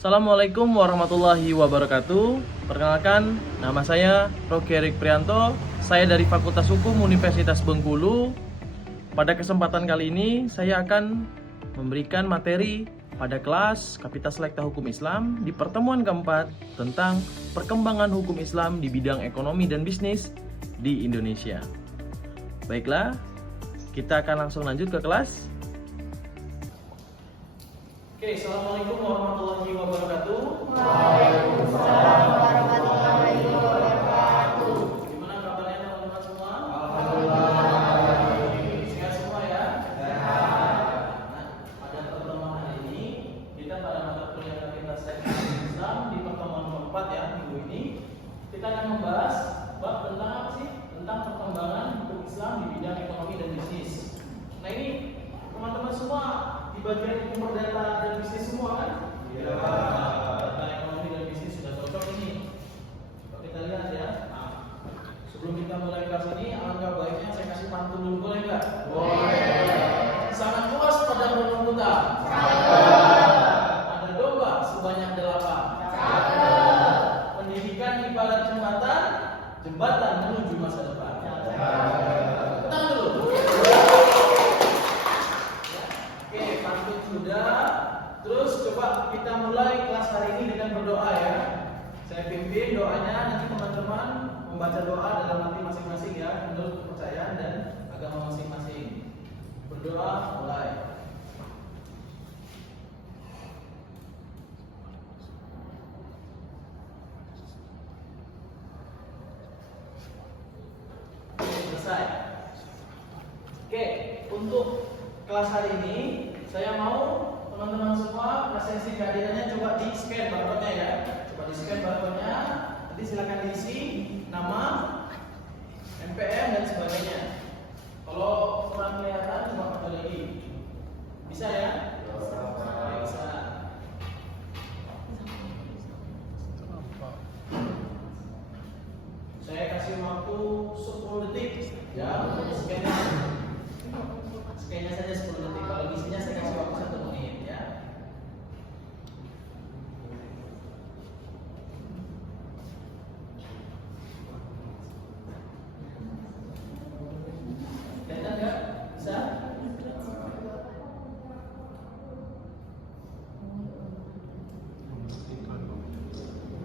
Assalamualaikum warahmatullahi wabarakatuh. Perkenalkan, nama saya Rocky Erik Prianto. Saya dari Fakultas Hukum Universitas Bengkulu. Pada kesempatan kali ini, saya akan memberikan materi pada kelas Kapitas Lekta Hukum Islam di pertemuan keempat tentang perkembangan hukum Islam di bidang ekonomi dan bisnis di Indonesia. Baiklah, kita akan langsung lanjut ke kelas. Oke, Assalamualaikum warahmatullahi wabarakatuh. Waalaikumsalam warahmatullahi wabarakatuh. Gimana kabarnya teman-teman semua? Alhamdulillah. Sehat semua ya? Sehat. Nah, pada pertemuan hari ini kita pada mata kuliah Kapitas Lekta Islam di pertemuan keempat ya minggu ini kita akan membahas bab tentang apa sih? Tentang perkembangan hukum Islam di bidang ekonomi dan bisnis. Nah ini teman-teman semua di bagian hukum perdata dan bisnis semua kan? Iya. Data ekonomi dan bisnis sudah cocok ini. Coba kita lihat ya. Nah, sebelum kita mulai kelas ini, alangkah baiknya saya kasih pantun dulu, boleh nggak? Boleh. Sangat puas pada burung buta. Cakep. Ada domba sebanyak 8. Cakep. Pendidikan ibarat jembatan, jembatan menuju masa depan. Tenang dulu. Oke, pantun sudah. Terus coba kita mulai kelas hari ini dengan berdoa ya. Saya pimpin doanya, nanti teman-teman membaca doa dalam hati masing-masing ya, menurut kepercayaan dan agama masing-masing. Berdoa mulai. Selesai. Oke, untuk kelas hari ini saya mau teman-teman semua presensi kehadirannya coba di scan barcode-nya ya. Coba di scan barcode-nya. Nanti silakan diisi nama, NPM dan sebagainya. Kalau kurang kelihatan coba pakai lagi. Bisa ya? Bisa. Saya kasih waktu 10 detik ya untuk scan-nya. Scan-nya saja 10 detik. Kalau isinya saya kasih waktu 1 menit ya. Kelihatan nggak? Bisa?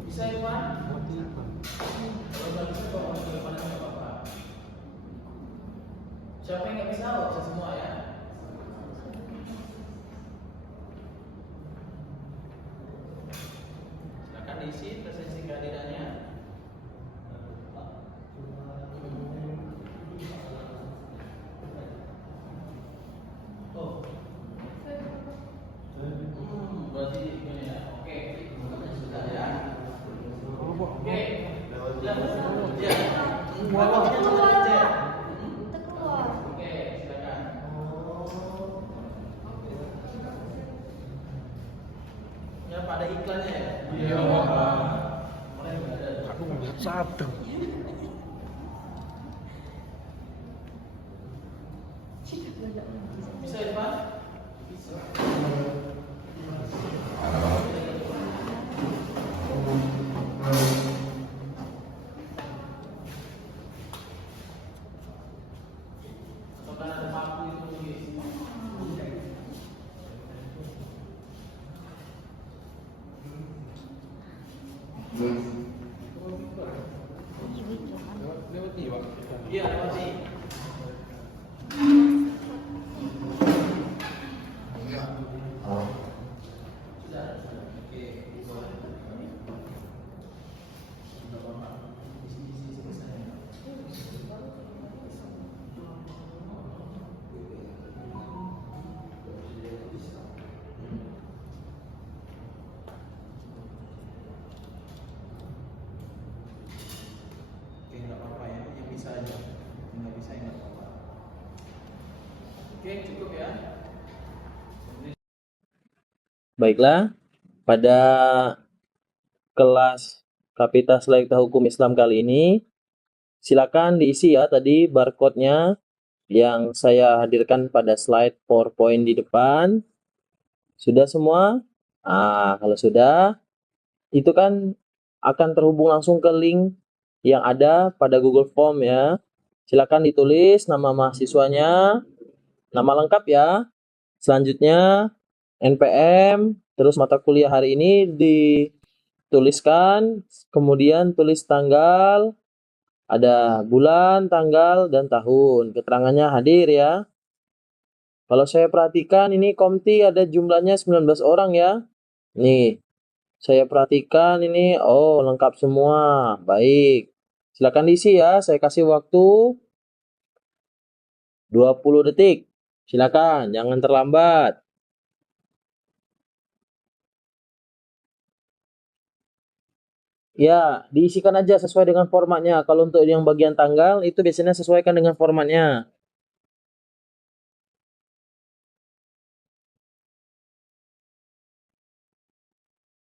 Bisa ya Pak? Kalau nggak bisa bawa ke depan aja nggak apa-apa. Siapa yang nggak bisa? Bisa semua ya. Silakan diisi presensi kehadirannya. Oh. Berarti ini ya. Oke, sudah ya. Oke. Sudah. Ya. Waktunya cuma aja. Oke, silakan. Ya, pada iklannya ya. Iya, Pak. Mulai nggak ada. Aku nggak satu. Bisa ya Pak? Bisa. Atau kan ada paku itu tulis. Lewat nih, Pak. Iya, lewat sih. Sudah. Oke. Sudah Bapak. Isi selesai. Oke, nggak apa-apa ya. Yang bisa aja. Yang nggak bisa ya nggak apa-apa. Oke, cukup ya. Baiklah, pada kelas Kapitas Lekta Hukum Islam kali ini, silakan diisi ya tadi barcode-nya yang saya hadirkan pada slide PowerPoint di depan. Sudah semua? Kalau sudah, itu kan akan terhubung langsung ke link yang ada pada Google Form ya. Silakan ditulis nama mahasiswanya, nama lengkap ya. Selanjutnya NPM, terus mata kuliah hari ini dituliskan, kemudian tulis tanggal, ada bulan, tanggal, dan tahun. Keterangannya hadir ya. Kalau saya perhatikan ini Komti ada jumlahnya 19 orang ya. Nih, saya perhatikan ini, oh lengkap semua. Baik. Silakan diisi ya, saya kasih waktu 20 detik. Silakan, jangan terlambat. Ya, diisikan aja sesuai dengan formatnya. Kalau untuk yang bagian tanggal, itu biasanya sesuaikan dengan formatnya.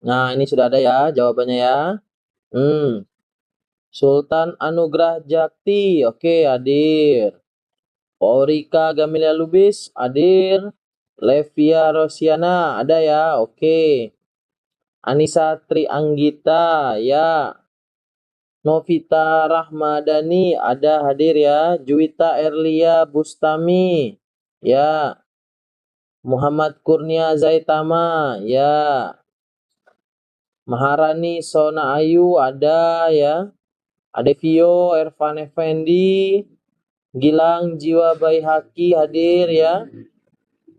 Nah, ini sudah ada ya jawabannya ya. Sultan Anugrah Jakti, oke hadir. Orika Gamilia Lubis, hadir. Levia Rosiana, ada ya, oke. Anissa Trianggita, ya. Novita Rahmadani, ada hadir ya. Juwita Erlia Bustami, ya. Muhammad Kurnia Zaitama, ya. Maharani Sona Ayu, ada ya. Adevio Ervan Effendi, Gilang Jiwa Baihaki hadir ya.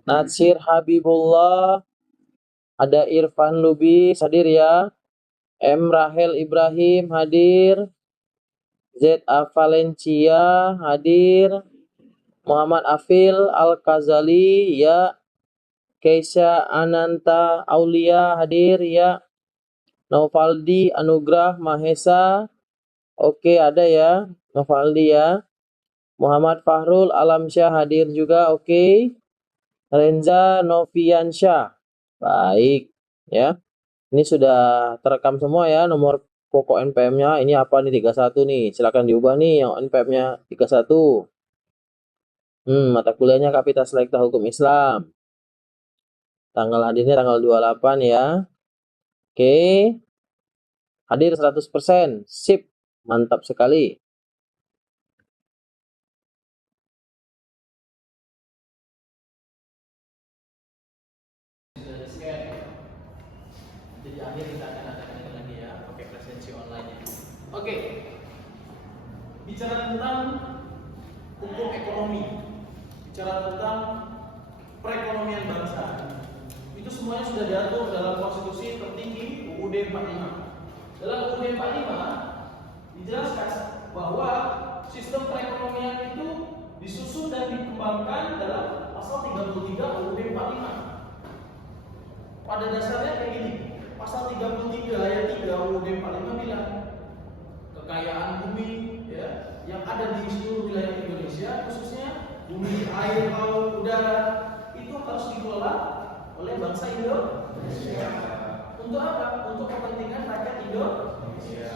Natsir Habibullah, ada Irfan Lubis hadir ya. M Rahel Ibrahim hadir. ZA Valencia hadir. Muhammad Afil Al-Kazali ya. Keisha Ananta Aulia hadir ya. Novaldi Anugrah Mahesa, oke ada ya Novaldi ya. Muhammad Fahrul Alamsyah hadir juga, oke. Renza Noviansyah, baik ya. Ini sudah terekam semua ya nomor pokok NPM-nya. Ini apa nih 31 nih, silakan diubah nih yang NPM-nya 31. Mata kuliahnya Kapita Selekta Hukum Islam. Tanggal hadirnya tanggal 28 ya. Oke. Hadir 100%. Sip. Mantap sekali. Jadi akhir kita akan adakan ini lagi ya, pakai presensi online. Oke. Bicara tentang hukum ekonomi, bicara tentang perekonomian bangsa, itu semuanya sudah diatur dalam konstitusi tertinggi UUD 45. Dalam UUD 45 dijelaskan bahwa sistem perekonomian itu disusun dan dikembangkan dalam pasal 33 UUD 45. Pada dasarnya kayak gini, pasal 33 ayat 3 UUD 45 bilang kekayaan bumi ya, yang ada di seluruh wilayah Indonesia, khususnya bumi, air, laut, udara, itu harus dikelola oleh bangsa Indonesia. Untuk apa? Untuk kepentingan rakyat Indonesia.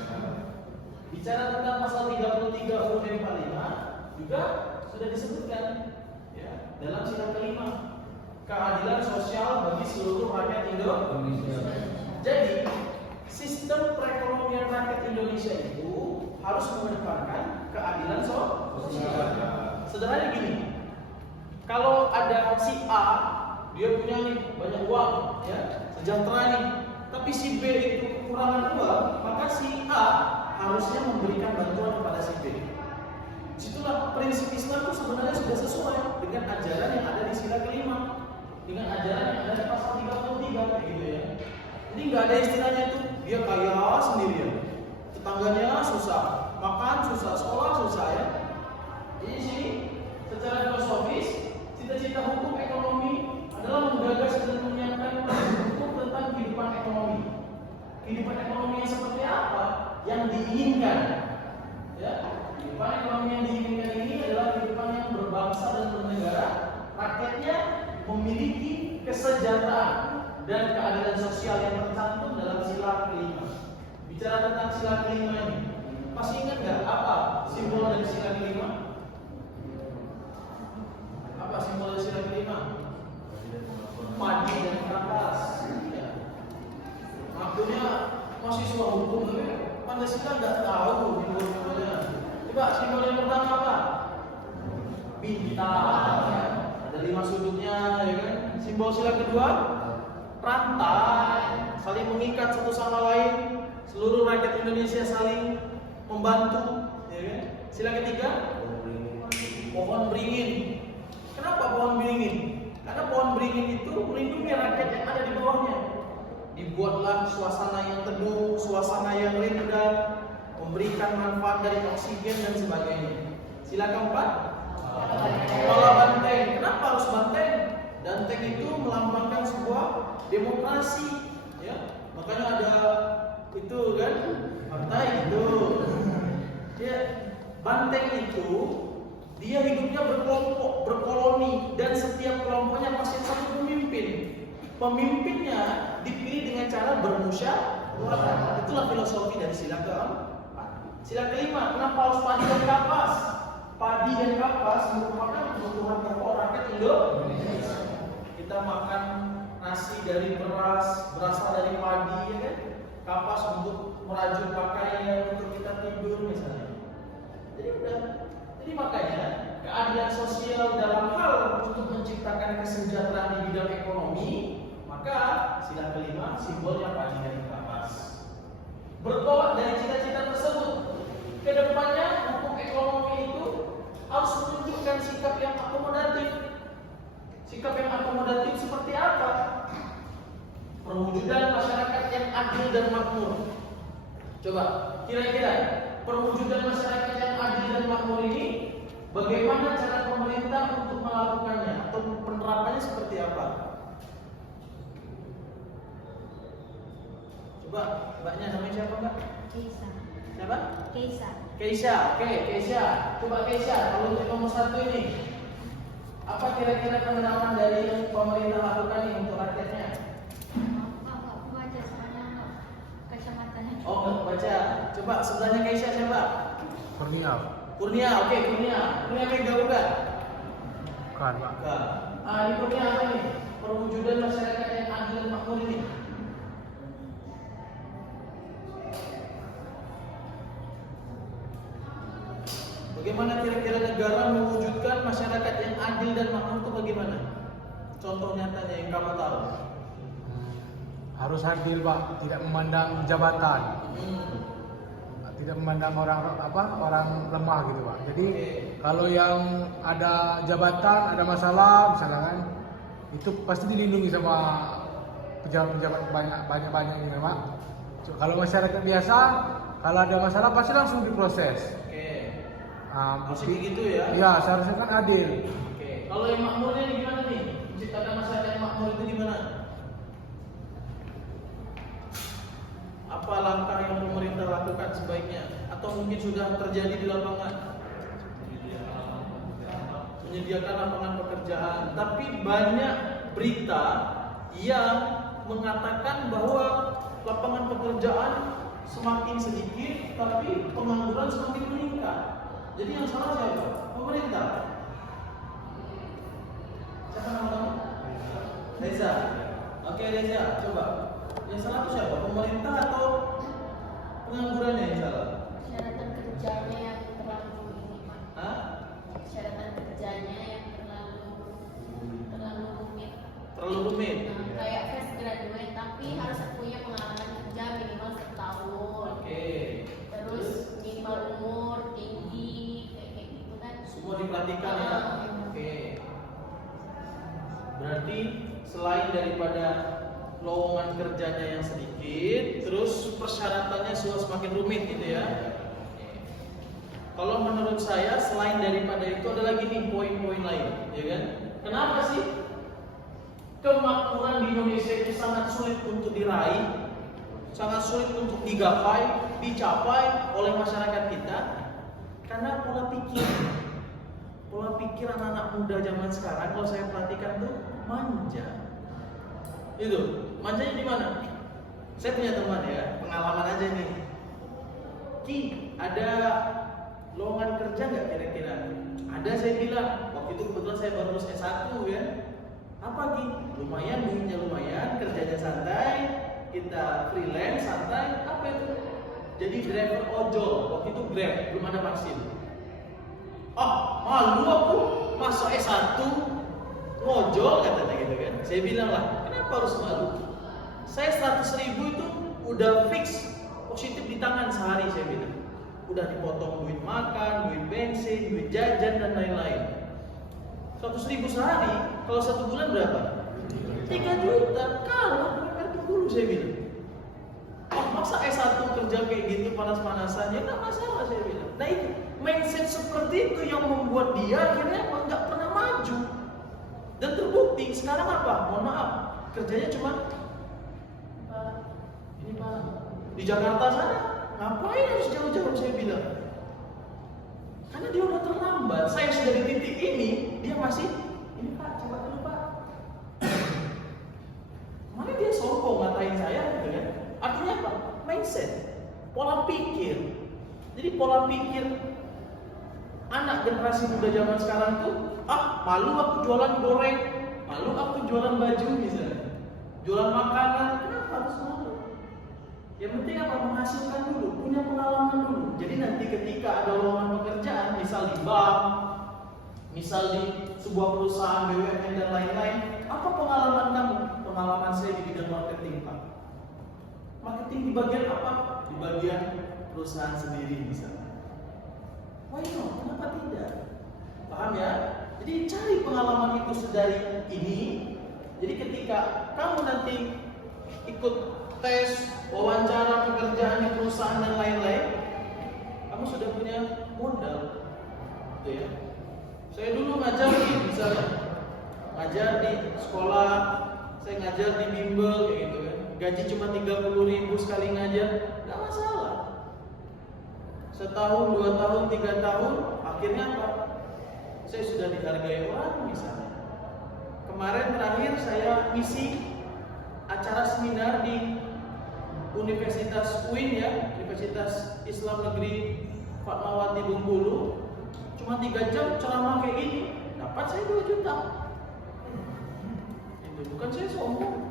Bicara tentang pasal 33 UUD 45 juga sudah disebutkan ya, dalam sila kelima, keadilan sosial bagi seluruh rakyat Indonesia. Jadi sistem perekonomian rakyat Indonesia itu harus mengedepankan keadilan sosial. Sederhana gini, kalau ada si A, dia punya nih banyak uang, ya, sejahtera nih, tapi si B itu kekurangan uang, maka si A harusnya memberikan bantuan kepada si B. Situlah prinsip Islam itu sebenarnya sudah sesuai dengan ajaran yang ada di sila kelima, dengan ajaran yang ada di pasal 33, gitu ya. Jadi nggak ada istilahnya itu dia kaya sendirian, tetangganya susah, makan susah, sekolah susah ya. Jadi sini secara filosofis cita-cita hukum ekonomi adalah menggagas dan menyiapkan hukum tentang kehidupan ekonomi. Kehidupan ekonomi yang seperti apa yang diinginkan? Ya, kehidupan ekonomi yang diinginkan ini adalah kehidupan yang berbangsa dan bernegara, rakyatnya memiliki kesejahteraan dan keadilan sosial yang tercantum dalam sila kelima. Bicara tentang sila kelima ini, masih ingat nggak apa simbol dari sila kelima? Apa simbol dari sila kelima? Padi dan kapas. Ya. mahasiswa hukum tapi Pancasila nggak tahu simbolnya. Coba simbol yang pertama apa? Bintang. Ya. Ada 5 sudutnya, ya kan? Simbol sila kedua rantai, saling mengikat satu sama lain. Seluruh rakyat Indonesia saling membantu, ya kan? Sila ketiga pohon beringin. Kenapa pohon beringin? Karena pohon beringin itu melindungi rakyat yang ada di bawahnya. Dibuatlah suasana yang teduh, suasana yang rindang, memberikan manfaat dari oksigen dan sebagainya. Sila keempat, kepala banteng. Kenapa harus banteng? Banteng itu melambangkan sebuah demokrasi, ya. Makanya ada itu kan, partai itu. Ya, banteng itu dia hidupnya berkelompok, berkoloni, dan setiap kelompoknya pasti satu pemimpin. Pemimpinnya dipilih dengan cara bermusyawarah. Itulah filosofi dari sila keempat. Sila kelima, kenapa harus padi dan kapas? Padi dan kapas merupakan kebutuhan pokok rakyat Indonesia. Kita makan nasi dari beras, berasal dari padi, ya kan? Kapas untuk merajut pakaian, untuk kita tidur misalnya. Jadi makanya keadilan sosial dalam hal untuk menciptakan kesejahteraan di bidang ekonomi, maka sila kelima simbolnya padi dan kapas. Bertolak dari cita-cita tersebut, kedepannya hukum ekonomi itu harus menunjukkan sikap yang akomodatif. Sikap yang akomodatif seperti apa? Perwujudan masyarakat yang adil dan makmur. Coba, kira-kira perwujudan masyarakat yang adil dan makmur ini bagaimana cara pemerintah untuk melakukannya atau penerapannya seperti apa? Coba, mbaknya namanya siapa mbak? Keisa. Siapa? Keisa. Keisha, oke, Keisha. Coba Keisha, kalau untuk nomor 1 ini, apa kira-kira kemenangan dari yang pemerintah lakukan ini untuk rakyatnya? Aku baca soalnya kacamatanya. Oh, nggak baca. Coba sebelahnya Keisha siapa? Kurnia. Kurnia, oke, Kurnia. Kurnia mega bukan? Bukan, Pak. Bukan. Ini Kurnia apa nih? Perwujudan masyarakat yang adil dan makmur ini. Bagaimana kira-kira negara mewujudkan masyarakat yang adil dan makmur itu bagaimana? Contoh nyatanya yang kamu tahu. Harus adil, Pak, tidak memandang jabatan. Tidak memandang orang lemah gitu, Pak. Jadi kalau yang ada jabatan, ada masalah misalnya kan, itu pasti dilindungi sama pejabat-pejabat banyak ini memang. Kalau masyarakat biasa, kalau ada masalah pasti langsung diproses. Masih begitu ya? Iya, seharusnya kan adil. Oke. Kalau yang makmurnya ini gimana nih? Menciptakan masyarakat yang makmur itu gimana? Apa langkah yang pemerintah lakukan sebaiknya? Atau mungkin sudah terjadi di lapangan? Menyediakan lapangan pekerjaan. Tapi banyak berita yang mengatakan bahwa lapangan pekerjaan semakin sedikit, tapi pengangguran semakin meningkat. Jadi yang salah siapa? Pemerintah. Siapa nama kamu? Reza. Oke Reza, coba. Yang salah itu siapa? Pemerintah atau penganggurannya yang salah? Persyaratan kerjanya yang terlalu ini, Pak. Hah? Persyaratan kerjanya yang terlalu rumit. Terlalu rumit. Kayak fresh graduate tapi harus punya pengalaman kerja minimal 1 tahun. Oke. Terus minimal umur tinggi kayak gitu kan. Semua diperhatikan ya. Oke. Berarti selain daripada lowongan kerjanya yang sedikit, terus persyaratannya semakin rumit gitu ya. Kalau menurut saya selain daripada itu ada lagi nih poin-poin lain, ya kan? Kenapa sih kemakmuran di Indonesia itu sangat sulit untuk diraih, sangat sulit untuk dicapai oleh masyarakat kita? Karena pola pikir anak-anak muda zaman sekarang kalau saya perhatikan tuh manja. Itu, manjanya di mana? Saya punya teman ya, pengalaman aja nih. Ki, ada lowongan kerja nggak kira-kira? Ada, saya bilang. Waktu itu kebetulan saya baru lulus S1 ya. Apa Ki? Lumayan, duitnya lumayan, kerjanya santai, kita freelance santai, apa itu? Jadi driver ojol, waktu itu Grab, belum ada vaksin. Ah, malu aku, masa S1 ngojol katanya gitu kan. Saya bilang lah, kenapa harus malu? Saya 100.000 itu udah fix positif di tangan sehari, saya bilang. Udah dipotong duit makan, duit bensin, duit jajan dan lain-lain. 100.000 sehari, kalau 1 bulan berapa? 3 juta. Kalah kartu dulu, saya bilang. Oh, masa S1 kerja kayak gitu panas-panasan, ya nggak masalah, saya bilang. Nah itu mindset seperti itu yang membuat dia akhirnya nggak pernah maju. Dan terbukti sekarang apa? Mohon maaf, kerjanya cuma ini Pak, di Jakarta sana. Ngapain harus jauh-jauh, saya bilang. Karena dia udah terlambat. Saya sudah di titik ini, dia masih ini Pak, coba dulu Pak. Mana dia sombong ngatain saya gitu kan? Artinya apa? Mindset, pola pikir. Jadi pola pikir anak generasi muda zaman sekarang tuh, malu aku jualan goreng, malu aku jualan baju misalnya, jualan makanan, kenapa harus malu? Yang penting apa? Menghasilkan dulu, punya pengalaman dulu. Jadi nanti ketika ada lowongan pekerjaan, misal di bank, misal di sebuah perusahaan BUMN dan lain-lain, apa pengalaman kamu? Pengalaman saya di bidang marketing, Pak. Marketing di bagian apa? Di bagian perusahaan sendiri misalnya. Why not? Kenapa tidak? Paham ya? Jadi cari pengalaman itu sedari ini. Jadi ketika kamu nanti ikut tes, wawancara pekerjaan di perusahaan dan lain-lain, kamu sudah punya modal, gitu ya. Saya dulu ngajar misalnya, ngajar di sekolah, saya ngajar di bimbel kayak gitu kan. Gaji cuma 30.000 sekali ngajar, nggak masalah. Setahun, 2 tahun, 3 tahun, akhirnya apa? Saya sudah dihargai orang misalnya. Kemarin terakhir saya misi acara seminar di Universitas UIN ya, Universitas Islam Negeri Fatmawati Bengkulu. Cuma 3 jam ceramah kayak gini, dapat saya 2 juta. Itu bukan saya sombong.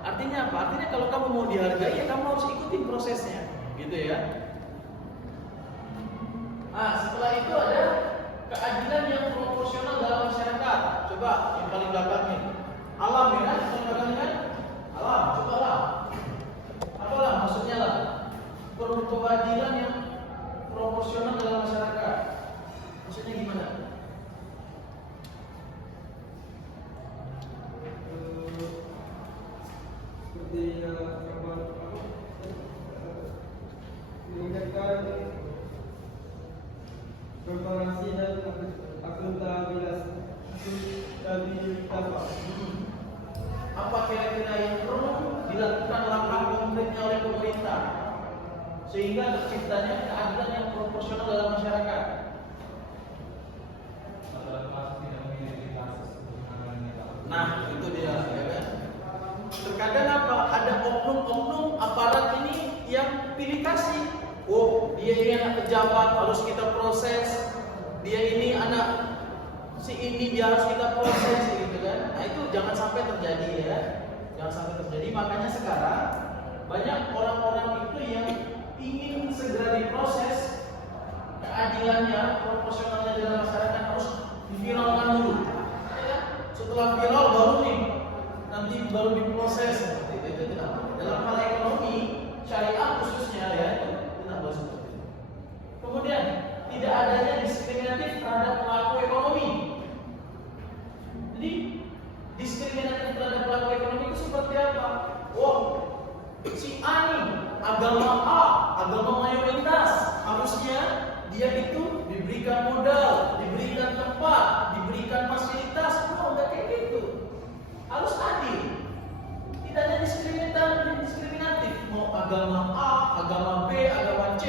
Artinya apa? Artinya kalau kamu mau dihargai ya kamu harus ikutin prosesnya, gitu ya. Setelah itu ada keadilan yang proporsional dalam masyarakat. Coba yang paling belakang nih. Alam ya kan? Paling belakang kan? Alam, coba lah. Apalah maksudnya lah? Keadilan yang proporsional dalam masyarakat. Maksudnya gimana? Seperti meningkatkan transparansi dan akuntabilitas. Apa kira-kira yang perlu dilakukan langkah konkretnya oleh pemerintah sehingga terciptanya keadilan yang proporsional dalam masyarakat? Nah, itu dia, ya kan? Terkadang apa? Ada oknum-oknum aparat ini yang pilih kasih. Oh, dia ini anak pejabat, harus kita proses. Dia ini anak si ini, dia harus kita proses, gitu kan? Nah, itu jangan sampai terjadi ya. Jangan sampai terjadi. Makanya sekarang banyak orang-orang itu yang ingin segera diproses keadilannya, proporsionalnya dalam masyarakat harus diviralkan dulu. Ya, setelah viral baru nih nanti baru diproses. Itu dalam hal ekonomi syariah khususnya ya, itu tidak boleh seperti itu. Kemudian tidak adanya diskriminatif terhadap pelaku ekonomi. Jadi diskriminatif terhadap pelaku ekonomi itu seperti apa? Oh, si A nih agama A, agama mayoritas, harusnya dia itu diberikan modal, diberikan tempat, diberikan fasilitas. Oh, enggak kayak gitu. Harus adil. Tidak ada diskriminatif. Mau agama A, agama B, agama C,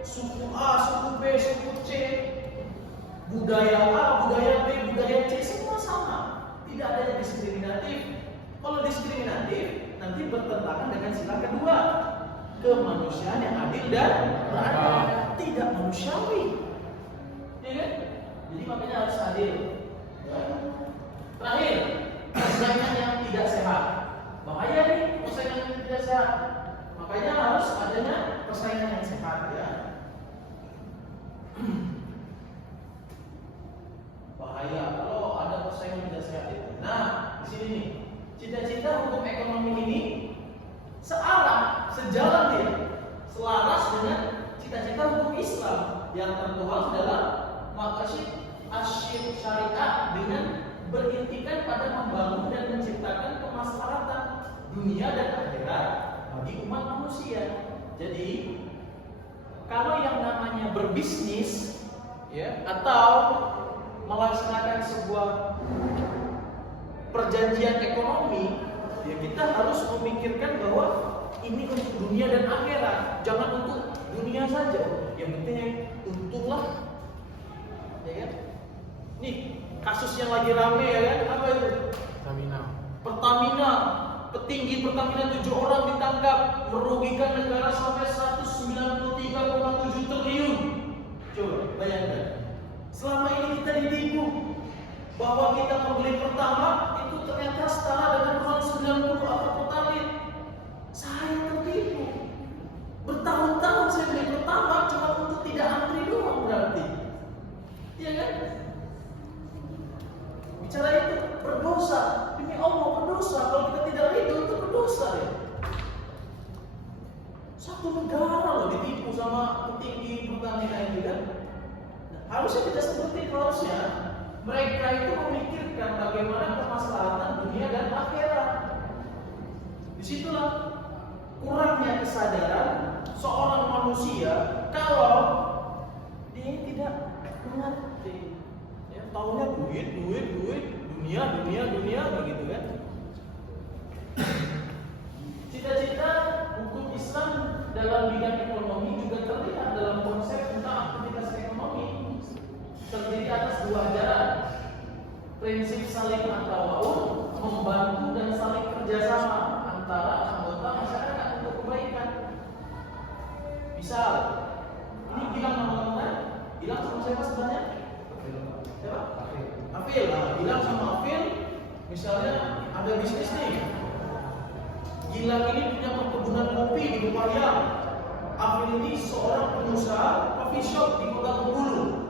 suku A, suku B, suku C, budaya A, budaya B, budaya C, semua sama. Tidak ada diskriminatif. Kalau diskriminatif nanti bertentangan dengan sila kedua, kemanusiaan yang adil dan beradab. Tidak manusiawi, ya kan? Jadi makanya harus adil. Ya. Terakhir, persaingan yang tidak sehat. Bahaya nih tidak sehat. Makanya harus adanya persaingan yang sehat ya. Bahaya kalau ada persaingan tidak sehat itu. Nah, di sini nih, cita-cita hukum ekonomi ini searah, sejalan dia, selaras dengan cita-cita hukum Islam yang tertuang dalam maqasid asyir syariah dengan berintikan pada membangun dan menciptakan kemaslahatan dunia dan akhirat bagi umat manusia. Jadi kalau yang namanya berbisnis ya atau melaksanakan sebuah perjanjian ekonomi, ya kita harus memikirkan bahwa ini untuk dunia dan akhirat, jangan untuk dunia saja. Yang penting untunglah, ya kan? Nih kasus yang lagi rame ya kan, apa itu? Pertamina, petinggi Pertamina 7 orang ditangkap, merugikan negara sampai 193,7 triliun. Coba bayangkan. Selama ini kita ditipu bahwa kita membeli Pertamax itu ternyata setara dengan mahal 90 atau Pertalite. Saya tertipu. Bertahun-tahun saya beli Pertamax cuma untuk tidak antri doang berarti. Iya kan? Bicara itu berdosa. Demi Allah berdosa. Kalau kita tidak ridho itu berdosa ya. Satu negara loh ditipu sama petinggi Pertamina itu kan. Harusnya tidak seperti itu, harusnya mereka itu memikirkan bagaimana kemaslahatan dunia dan akhirat. Disitulah kurangnya kesadaran seorang manusia kalau dia tidak mengerti. Ya, taunya duit, dunia, begitu kan. Cita-cita hukum Islam dalam bidang ekonomi juga terlihat dalam konsep tentang aktivitas ekonomi. Terdiri atas 2 ajaran, prinsip saling at-tawa'un, membantu dan saling kerjasama antara anggota masyarakat untuk kebaikan. Misal, ini bilang sama teman, bilang sama siapa sebenarnya? Siapa? Afil. Nah, bilang sama Afil, misalnya ada bisnis nih. Gilang ini punya perkebunan kopi di Bupayang. Afil ini seorang pengusaha coffee shop di Kota Bengkulu.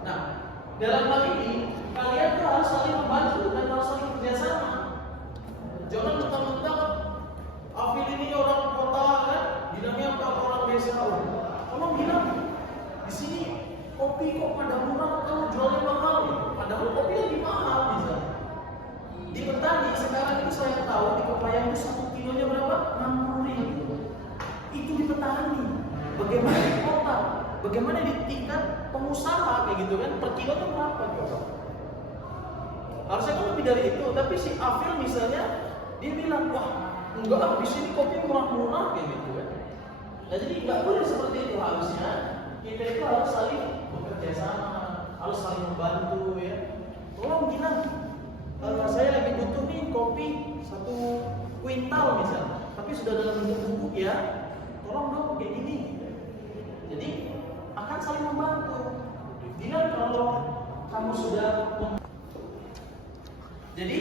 Nah, dalam hal ini kalian tuh harus saling membantu dan harus saling kerjasama. Jangan mentang-mentang Afil ini orang kota kan, bilangnya orang desa. Tolong bilang di sini kopi kok pada murah, kamu jualnya mahal. Padahal kopi lebih mahal bisa. Di petani sekarang itu saya tahu di Kepayang itu 1 kilonya berapa? 60.000. Itu di petani. Bagaimana di kota? Bagaimana di tingkat pengusaha kayak gitu kan, per kilo kan berapa coba? Harusnya kan lebih dari itu, tapi si Afil misalnya dia bilang, wah enggak, di sini kopi murah-murah kayak gitu kan. Nah jadi nggak boleh seperti itu, harusnya kita itu harus saling bekerja sama, harus saling membantu ya. Tolong bilang, saya lagi butuh nih kopi 1 kuintal misalnya, tapi sudah dalam bentuk bubuk ya, tolong dong kayak gini. Jadi akan saling membantu. Bila kalau kamu sudah jadi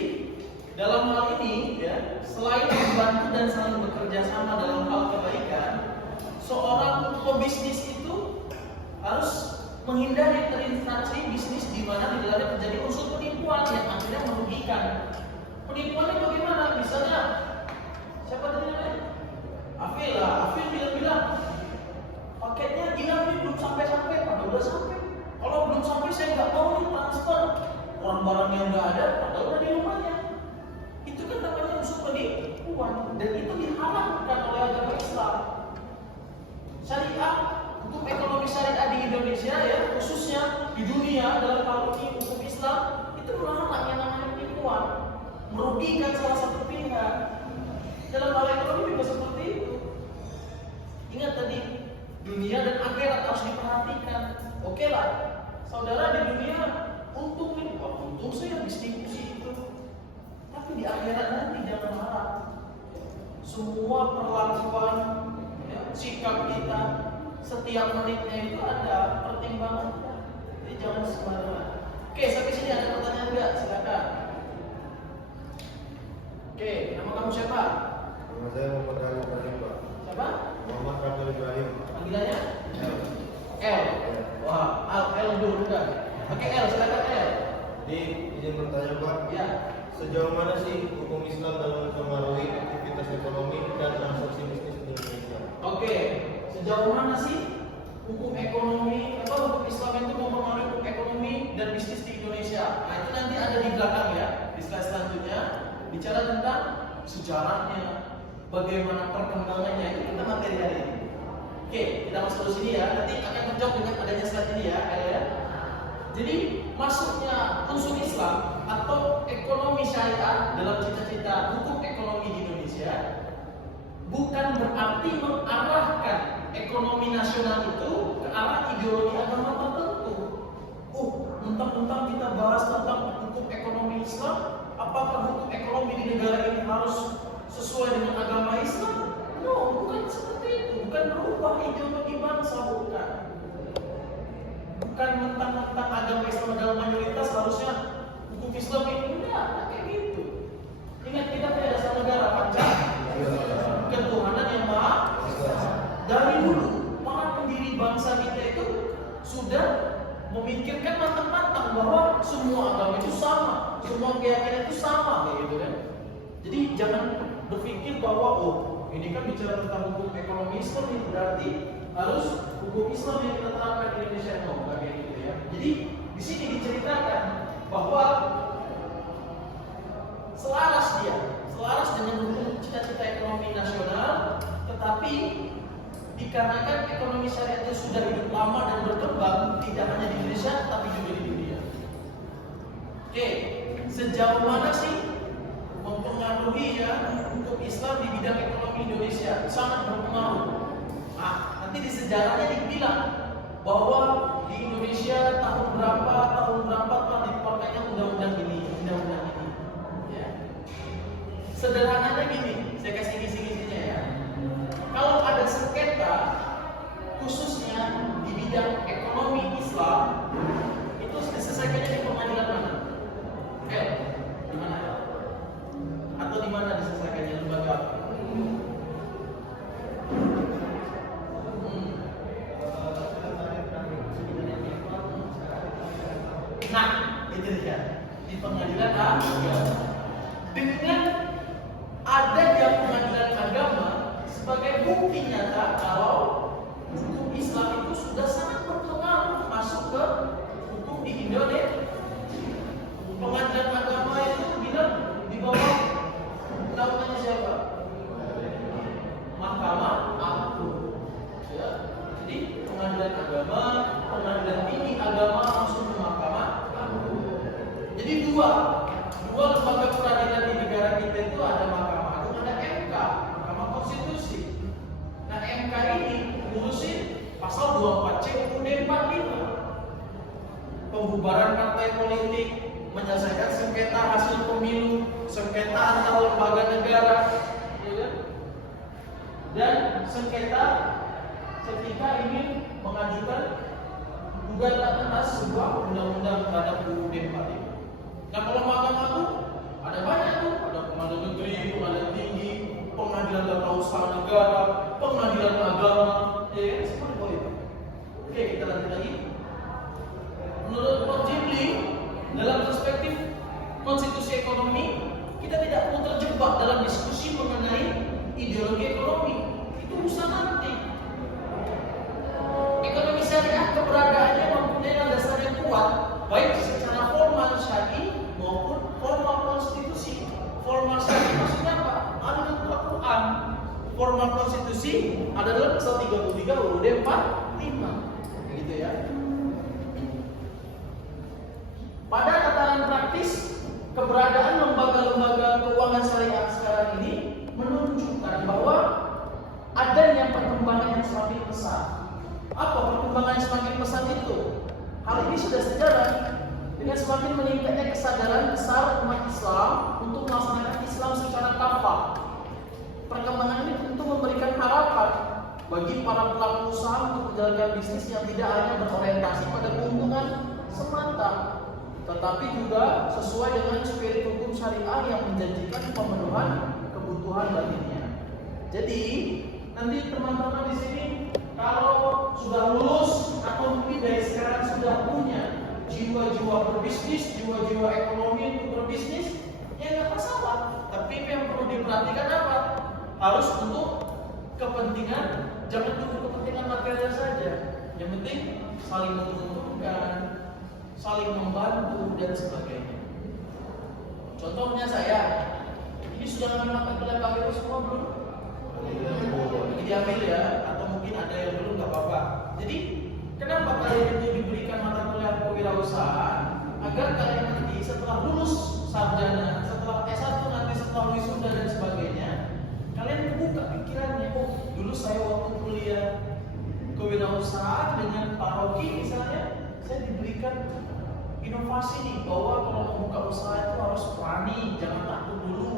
dalam hal ini ya, selain membantu dan saling bekerja sama dalam hal kebaikan, seorang pebisnis itu harus menghindari terinfeksi bisnis di mana di dalamnya terjadi unsur penipuan yang akhirnya merugikan. Penipuannya bagaimana? Misalnya siapa tadi namanya? Afil lah. Afil bilang paketnya Gilang ini belum sampai-sampai, padahal udah sampai. Kalau belum sampai saya nggak mau nih transfer. Orang-barang yang nggak ada, padahal udah di rumahnya. Itu kan namanya unsur penipuan dan itu diharamkan oleh agama Islam. Syariah, hukum ekonomi syariah di Indonesia ya, khususnya di dunia dalam hal ini hukum Islam itu melarang yang namanya penipuan, merugikan salah satu pihak. Dalam hal ekonomi juga seperti itu. Ingat tadi, dunia dan akhirat harus diperhatikan. Oke lah, saudara di dunia untung nih, untung saya distribusi itu. Tapi di akhirat nanti jangan harap semua perlakuan ya, sikap kita setiap menitnya itu ada pertimbangan. Jadi jangan sembarangan. Oke, sampai sini ada pertanyaan enggak? Silakan. Oke, nama kamu siapa? Nama saya Muhammad Khalid Ibrahim, Pak. Siapa? Muhammad Khalid Ibrahim. Panggilannya? Ya. L. Wah, L dulu kan. Oke L, silakan L. Jadi izin bertanya, Pak. Ya. Sejauh mana sih hukum Islam dalam mempengaruhi aktivitas ekonomi dan transaksi bisnis di Indonesia? Oke, sejauh mana sih hukum ekonomi atau hukum Islam itu mempengaruhi hukum ekonomi dan bisnis di Indonesia? Nah itu nanti ada di belakang ya, di slide selanjutnya bicara tentang sejarahnya, bagaimana perkembangannya, itu kita materi hari ini. Oke, kita masuk ke sini ya, nanti akan terjawab dengan adanya slide ini ya, ya. Jadi masuknya unsur Islam atau ekonomi syariah dalam cita-cita hukum ekonomi di Indonesia bukan berarti mengarahkan ekonomi nasional itu ke arah ideologi agama tertentu. Mentang-mentang kita bahas tentang hukum ekonomi Islam, apakah hukum ekonomi di negara ini harus sesuai dengan agama Islam? No, bukan seperti itu. Bukan berubah ideologi bangsa, bukan. Bukan mentang-mentang agama Islam adalah mayoritas harusnya hukum Islam ini enggak kayak gitu. Ingat kita ada satu negara Pancasila, ketuhanan yang maha. Dari dulu para pendiri bangsa kita itu sudah memikirkan matang-matang bahwa semua agama itu sama, semua keyakinan itu sama, kayak gitu kan. Jadi jangan berpikir bahwa ini kan bicara tentang hukum ekonomi Islam ini berarti harus hukum Islam yang kita terapkan di Indonesia, kayak gitu ya. Jadi di sini diceritakan bahwa selaras dengan hukum cita-cita ekonomi nasional, tetapi dikarenakan ekonomi syariah itu sudah hidup lama dan berkembang tidak hanya di Indonesia tapi juga di dunia. Oke, sejauh mana sih mempengaruhi ya hukum Islam di bidang ekonomi Indonesia? Sangat berpengaruh. Nah, nanti di sejarahnya dibilang bahwa di Indonesia tahun berapa telah dikeluarkannya undang-undang ini. Ya. Sederhananya gini, saya kasih kisi-kisinya ya. Kalau ada sengketa khususnya di bidang ekonomi Islam, itu diselesaikannya di pengadilan mana? Di mana? Atau di mana diselesaikannya, lembaga? Nah, itu dia. Di pengadilan agama. Dengan adanya pengadilan agama sebagai bukti nyata kalau hukum Islam itu sudah sangat berpengaruh masuk ke hukum di Indonesia. Pengadilan agama itu bilang di bawah undang-undangnya siapa? Mahkamah Agung. Ya. Jadi pengadilan agama, pengadilan tinggi agama langsung ke Mahkamah Agung. Jadi dua lembaga peradilan di negara kita itu ada Mahkamah Agung, ada MK, Mahkamah Konstitusi. Nah MK ini ngurusin pasal 24C UUD 45, pembubaran partai politik, menyelesaikan sengketa hasil pemilu, sengketa antar lembaga negara, ya, dan sengketa ketika ingin mengajukan gugatan atas sebuah undang-undang terhadap UUD 45. Nah kalau Mahkamah Agung ada banyak tuh, ada pengadilan negeri, pengadilan tinggi, pengadilan tata usaha negara, pengadilan agama, ya kan semua boleh. Oke, kita lanjut lagi. Menurut Prof. Jimli, dalam perspektif konstitusi ekonomi, kita tidak perlu terjebak dalam diskusi mengenai ideologi ekonomi. Itu urusan nanti. Ekonomi syariah keberadaannya mempunyai landasan yang kuat, baik secara formal syar'i maupun formal konstitusi. Formal syar'i maksudnya apa? Ada dalam Al-Quran. Formal konstitusi ada dalam pasal 33 UUD 45. Begitu ya. Pada tataran praktis, keberadaan lembaga-lembaga keuangan syariah sekarang ini menunjukkan bahwa adanya perkembangan yang semakin pesat. Apa perkembangan yang semakin pesat itu? Hal ini sudah sejalan dengan semakin meningkatnya kesadaran besar umat Islam untuk melaksanakan Islam secara kafah. Perkembangan ini tentu memberikan harapan bagi para pelaku usaha untuk menjalankan bisnis yang tidak hanya berorientasi pada keuntungan semata, tetapi juga sesuai dengan spirit hukum syariah yang menjanjikan pemenuhan kebutuhan batinnya. Jadi nanti teman-teman di sini kalau sudah lulus atau mungkin dari sekarang sudah punya jiwa-jiwa berbisnis, jiwa-jiwa ekonomi untuk berbisnis, ya nggak masalah. Tapi yang perlu diperhatikan apa? Harus untuk kepentingan, jangan untuk kepentingan material saja. Yang penting saling menguntungkan, saling membantu dan sebagainya. Contohnya saya, ini sudah ngambil akad pilihan KPU semua belum? Ini diambil ya, atau mungkin ada yang belum, nggak apa-apa. Jadi kenapa kalian itu diberikan mata kuliah kewirausahaan? Agar kalian nanti setelah lulus sarjana, setelah S1 nanti setelah wisuda dan sebagainya, kalian buka pikirannya. Oh, dulu saya waktu kuliah kewirausahaan dengan Pak Rocky misalnya, saya diberikan inovasi nih bahwa kalau mau buka usaha itu harus berani, jangan takut dulu,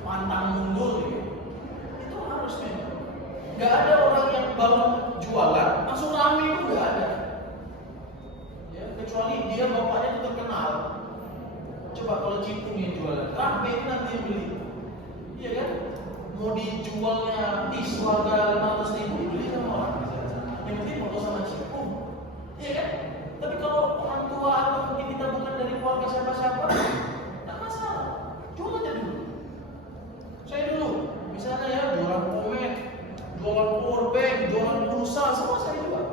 pantang mundur gitu. Itu harus memang. Gak ada orang yang baru jualan langsung rame, itu gak ada. Ya, kecuali dia bapaknya itu terkenal. Coba kalau Cipung yang jualan, rame itu nanti yang beli. Iya kan? Mau dijualnya di seharga 500.000 dibeli sama orang. Yang penting foto sama Cipung. Iya kan? Tapi kalau orang tua atau mungkin kita bukan dari keluarga siapa-siapa, tak masalah. Jual aja dulu. Saya dulu, misalnya ya jualan komen, jualan powerbank, jualan pulsa, semua saya jual.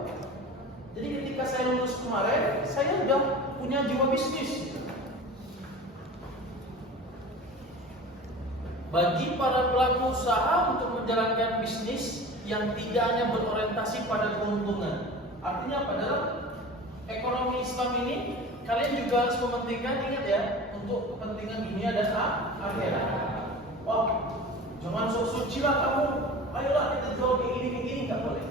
Jadi ketika saya lulus kemarin, saya sudah punya jiwa bisnis. Bagi para pelaku usaha untuk menjalankan bisnis yang tidak hanya berorientasi pada keuntungan. Artinya apa? Dalam ekonomi Islam ini kalian juga harus mementingkan, ingat ya, untuk kepentingan dunia dan akhirat. Wah, jangan sok suci lah kamu. Ayolah kita jual begini, nggak boleh.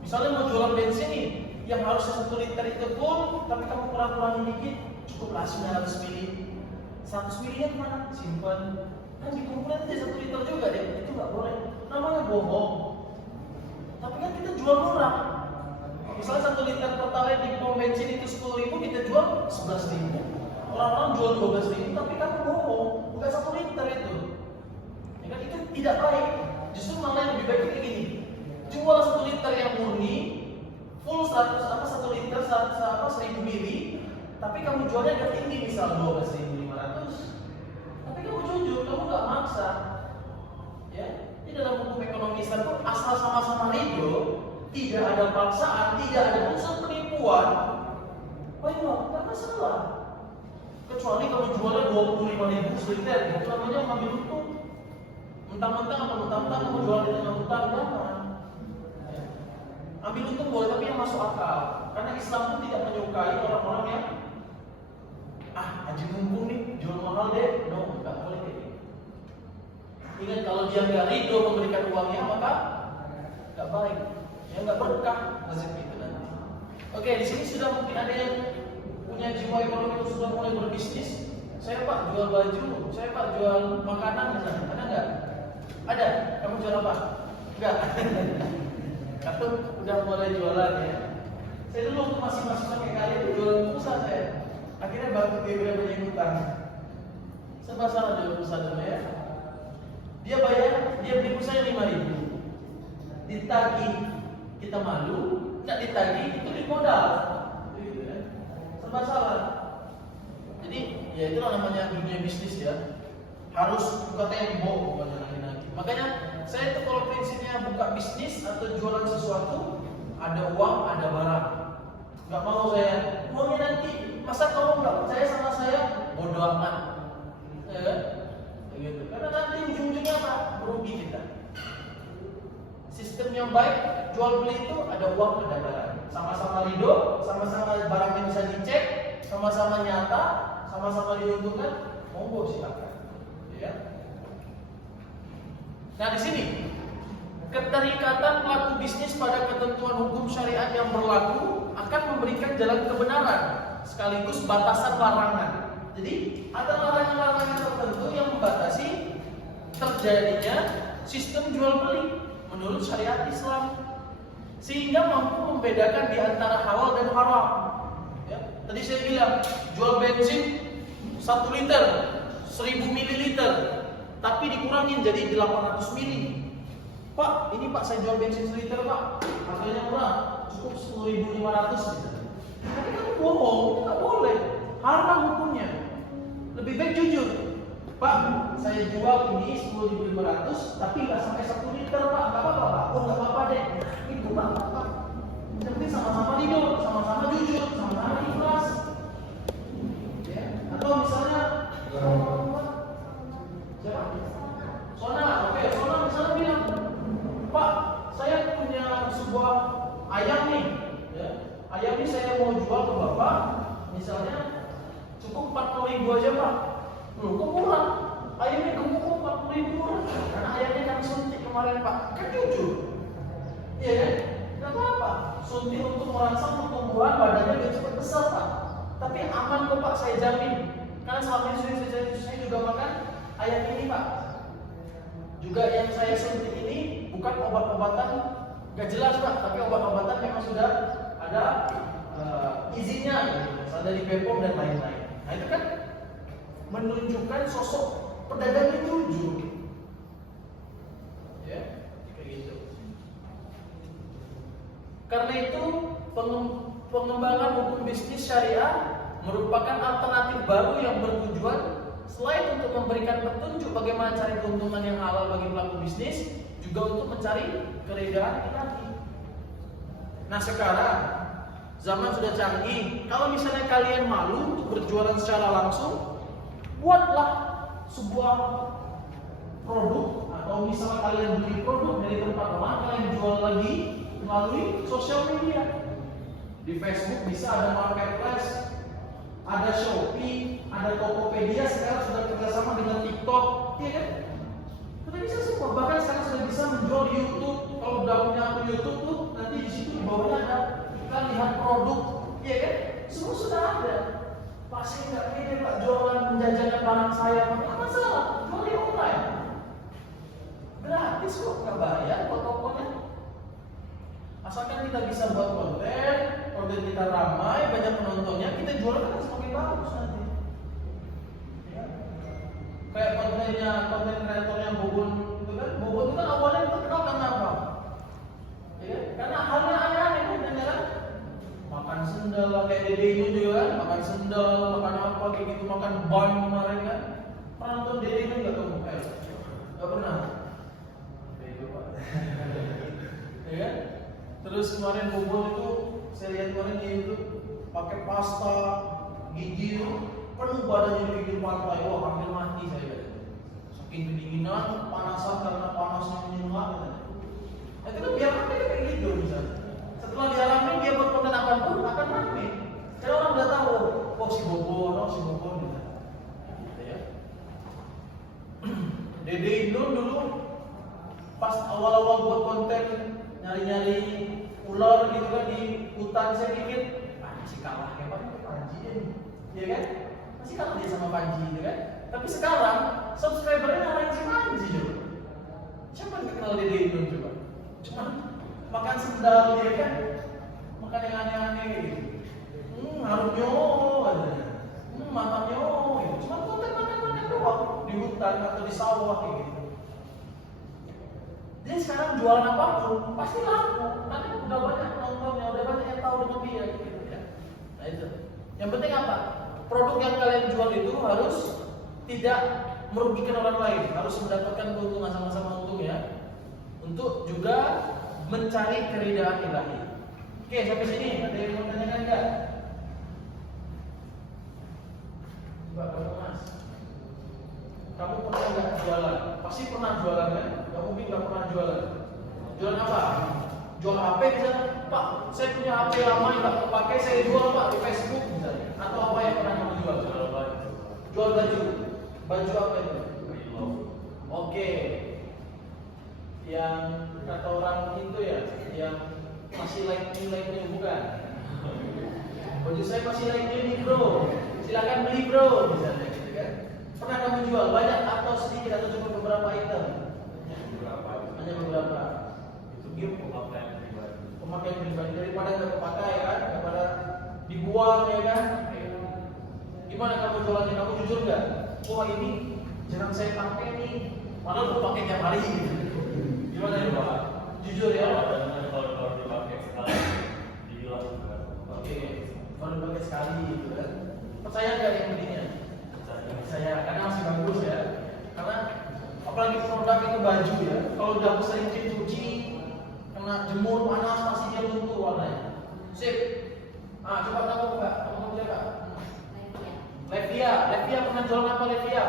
Misalnya mau jualan bensin nih, yang harusnya 1 liter itu full, tapi kamu kurang-kurangin dikit, cukuplah 900 mili. 100 milinya kemana? Simpan. Kan dikumpulin aja 1 liter juga deh, itu nggak boleh. Namanya bohong. Tapi kan kita jual murah. Misalnya 1 liter pertalite di pom bensin itu 10.000, kita jual 11.000. Orang-orang jual 12.000, tapi kamu bohong, bukan 1 liter itu. Ya kan, itu tidak baik. Justru malah yang lebih baik kayak gini. Jual 1 liter yang murni, full 1 liter 1.000 mili, tapi kamu jualnya agak tinggi, misal 12.500. Tapi kamu jujur, kamu nggak maksa. Ya, ini dalam hukum ekonomi Islam pun asal sama-sama ridho, tidak ada paksaan, tidak ada unsur penipuan, baiklah, nggak masalah. Kecuali kalau jualnya 25.000 seliter, itu namanya mengambil untung. Mentang-mentang kamu jual di tengah hutan, jangan. Ya. Ambil untung boleh, tapi yang masuk akal. Karena Islam pun tidak menyukai orang-orang yang haji mumpung nih, jual mahal deh. No, nggak boleh kayak gitu. Ingat, kalau dia nggak ridho memberikan uangnya, maka nggak baik. Ya nggak berkah rezeki itu nanti. Oke, di sini sudah mungkin ada yang punya jiwa ekonomi itu sudah mulai berbisnis. Saya Pak jual baju, saya Pak jual makanan misalnya. Ada nggak? Ada. Kamu jual apa? Enggak. Kamu udah mulai jualan ya. Saya dulu waktu masih mahasiswa kayak kalian jualan pulsa saya. Akhirnya bantu dia banyak hutang. Serba salah jual pulsa dulu ya. Dia beli pulsanya 5.000. Ditagih, kita malu, nggak ditagih itu di modal, gitu ya. Serba salah. Jadi ya itulah namanya dunia bisnis ya. Harus buka tembok, bukan lagi. Makanya saya tuh kalau prinsipnya buka bisnis atau jualan sesuatu, ada uang, ada barang. Nggak mau saya uangnya nanti. Masa kamu nggak percaya sama saya? Bodoh amat, ya kan? Gitu. Karena nanti ujung-ujungnya apa? Merugi kita. Sistem yang baik jual beli itu ada uang, ada barang. Sama-sama ridho, sama-sama barangnya bisa dicek, sama-sama nyata, sama-sama diuntungkan. Monggo silakan. Ya. Nah di sini keterikatan pelaku bisnis pada ketentuan hukum syariat yang berlaku akan memberikan jalan kebenaran sekaligus batasan larangan. Jadi ada larangan-larangan tertentu yang membatasi terjadinya sistem jual beli menurut syariat Islam, sehingga mampu membedakan di antara halal dan haram. Ya, tadi saya bilang jual bensin 1 liter 1000 ml, tapi dikurangin jadi 800 ml. Pak, ini Pak saya jual bensin seliter Pak, harganya murah, cukup 10.500 misalnya. Tapi kamu bohong, itu nggak boleh, haram hukumnya. Lebih baik jujur, Pak, saya jual ini 10.500, tapi nggak sampai 1 liter Pak, nggak apa-apa Pak, oh nggak apa-apa deh. Itu nggak apa-apa. Yang penting sama-sama ridho, sama-sama jujur, sama-sama ikhlas. Ya. Atau misalnya siapa? Sona, oke, Sona misalnya bilang, Pak, saya punya sebuah ayam nih, ya. Ayam ini saya mau jual ke Bapak, misalnya cukup 40.000 aja Pak. Loh, kok murah? Ayamnya gemuk kok 40.000 murah? Karena ayamnya kami suntik kemarin Pak. Kan jujur, iya kan? Gak apa-apa. Suntik untuk merangsang pertumbuhan badannya biar cepat besar Pak. Tapi aman kok Pak, saya jamin. Karena selama ini saya juga makan ayam ini Pak. Juga yang saya suntik ini bukan obat-obatan gak jelas Pak, tapi obat-obatan memang sudah ada izinnya, misalnya dari BPOM dan lain-lain. Nah itu kan menunjukkan sosok pedagang yang jujur, ya, kayak gitu. Karena itu pengembangan hukum bisnis syariah merupakan alternatif baru yang bertujuan selain untuk memberikan petunjuk bagaimana cari keuntungan yang halal bagi pelaku bisnis, juga untuk mencari keridhaan ilahi. Nah sekarang zaman sudah canggih. Kalau misalnya kalian malu untuk berjualan secara langsung, buatlah sebuah produk, atau misalnya kalian beli produk dari tempat lain, kalian jual lagi melalui sosial media. Di Facebook bisa ada marketplace, ada Shopee, ada Tokopedia, sekarang sudah kerjasama dengan TikTok, iya kan? Sudah bisa semua. Bahkan sekarang sudah bisa menjual di YouTube. Kalau udah punya akun YouTube tuh, nanti di situ di bawahnya ada iklan lihat produk, iya kan? Semua sudah ada. Pak saya nggak pede Pak jualan menjajakan barang saya, nggak masalah, jual di online. Gratis kok, nggak bayar kok tokonya. Asalkan kita bisa buat konten kita ramai, banyak penontonnya, kita jual kan semakin bagus nanti. Ya. Kayak konten kreatornya Bobon itu kan, Bobon itu kan awalnya terkenal karena apa? Ya, karena halnya aneh-aneh kan, makan sendal lah kayak Dede itu juga kan, makan sendal, makan apa kayak gitu, makan ban kemarin kan. Pernah nonton Dede itu nggak kamu? Nggak pernah. Bego Pak. Ya kan? Terus kemarin Bobon itu saya lihat kemarin di YouTube pakai pasta gigi penuh badannya di pinggir pantai, wah hampir mati saya. Saking kedinginan, panasan karena panasnya menyengat. Nah, itu kan biar rame kayak gitu misalnya. Setelah dia rame, dia buat konten apapun akan rame. Karena orang udah tahu, oh si Bobon gitu. Ya. Dede Indro dulu pas awal-awal buat konten nyari-nyari ular gitu kan di hutan, saya pikir masih kalah hebat sama Panji ini, ya kan? Masih kalah dia sama Panji gitu kan? Tapi sekarang subscribernya ngalahin si Panji juga. Siapa yang kenal Dede Indro coba? Cuma makan sendal dia kan, makan yang aneh-aneh gitu. Harumnya katanya, matangnya gitu. Cuma konten makan doang di hutan atau di sawah kayak gitu. Dia sekarang jualan apapun pasti laku, karena udah banyak penontonnya, udah banyak yang tahu dengan dia gitu ya. Nah itu. Yang penting apa? Produk yang kalian jual itu harus tidak merugikan orang lain, harus mendapatkan keuntungan, sama-sama untung ya. Untuk juga mencari keridhaan ilahi. Oke, sampai sini ada yang mau tanyakan enggak? Coba kamu Mas. Kamu pernah nggak jualan? Pasti pernah jualan kan? Gak mungkin nggak pernah jualan. Jualan apa? Jual HP misalnya. Pak, saya punya HP lama yang nggak terpakai, saya jual Pak di Facebook misalnya. Atau apa yang pernah kamu jual? Jual baju. Baju apa itu? Oke. Yang kata orang itu ya, yang masih like new bukan? Baju saya masih like new nih bro. Silakan beli bro misalnya gitu kan. Pernah kamu jual banyak atau sedikit atau cuma beberapa item? Hanya beberapa. Itu game pemakaian pribadi daripada nggak kepakai kan, daripada dibuang ya kan. Gimana kamu jualannya? Kamu jujur nggak? Wah ini jarang saya pakai nih, padahal aku pakai tiap hari. Gitu. Gimana ya Pak? Jujur ya. Kalau dipakai sekali dibilang juga. Oke, baru pakai sekali gitu kan. Percaya nggak yang belinya? Percaya, karena masih bagus ya. Karena apalagi produk itu baju ya. Kalau udah sering cuci, kena jemur panas pasti dia luntur warnanya. Sip. Ah, coba kamu Kak, kamu siapa? Levia pernah jual apa Levia?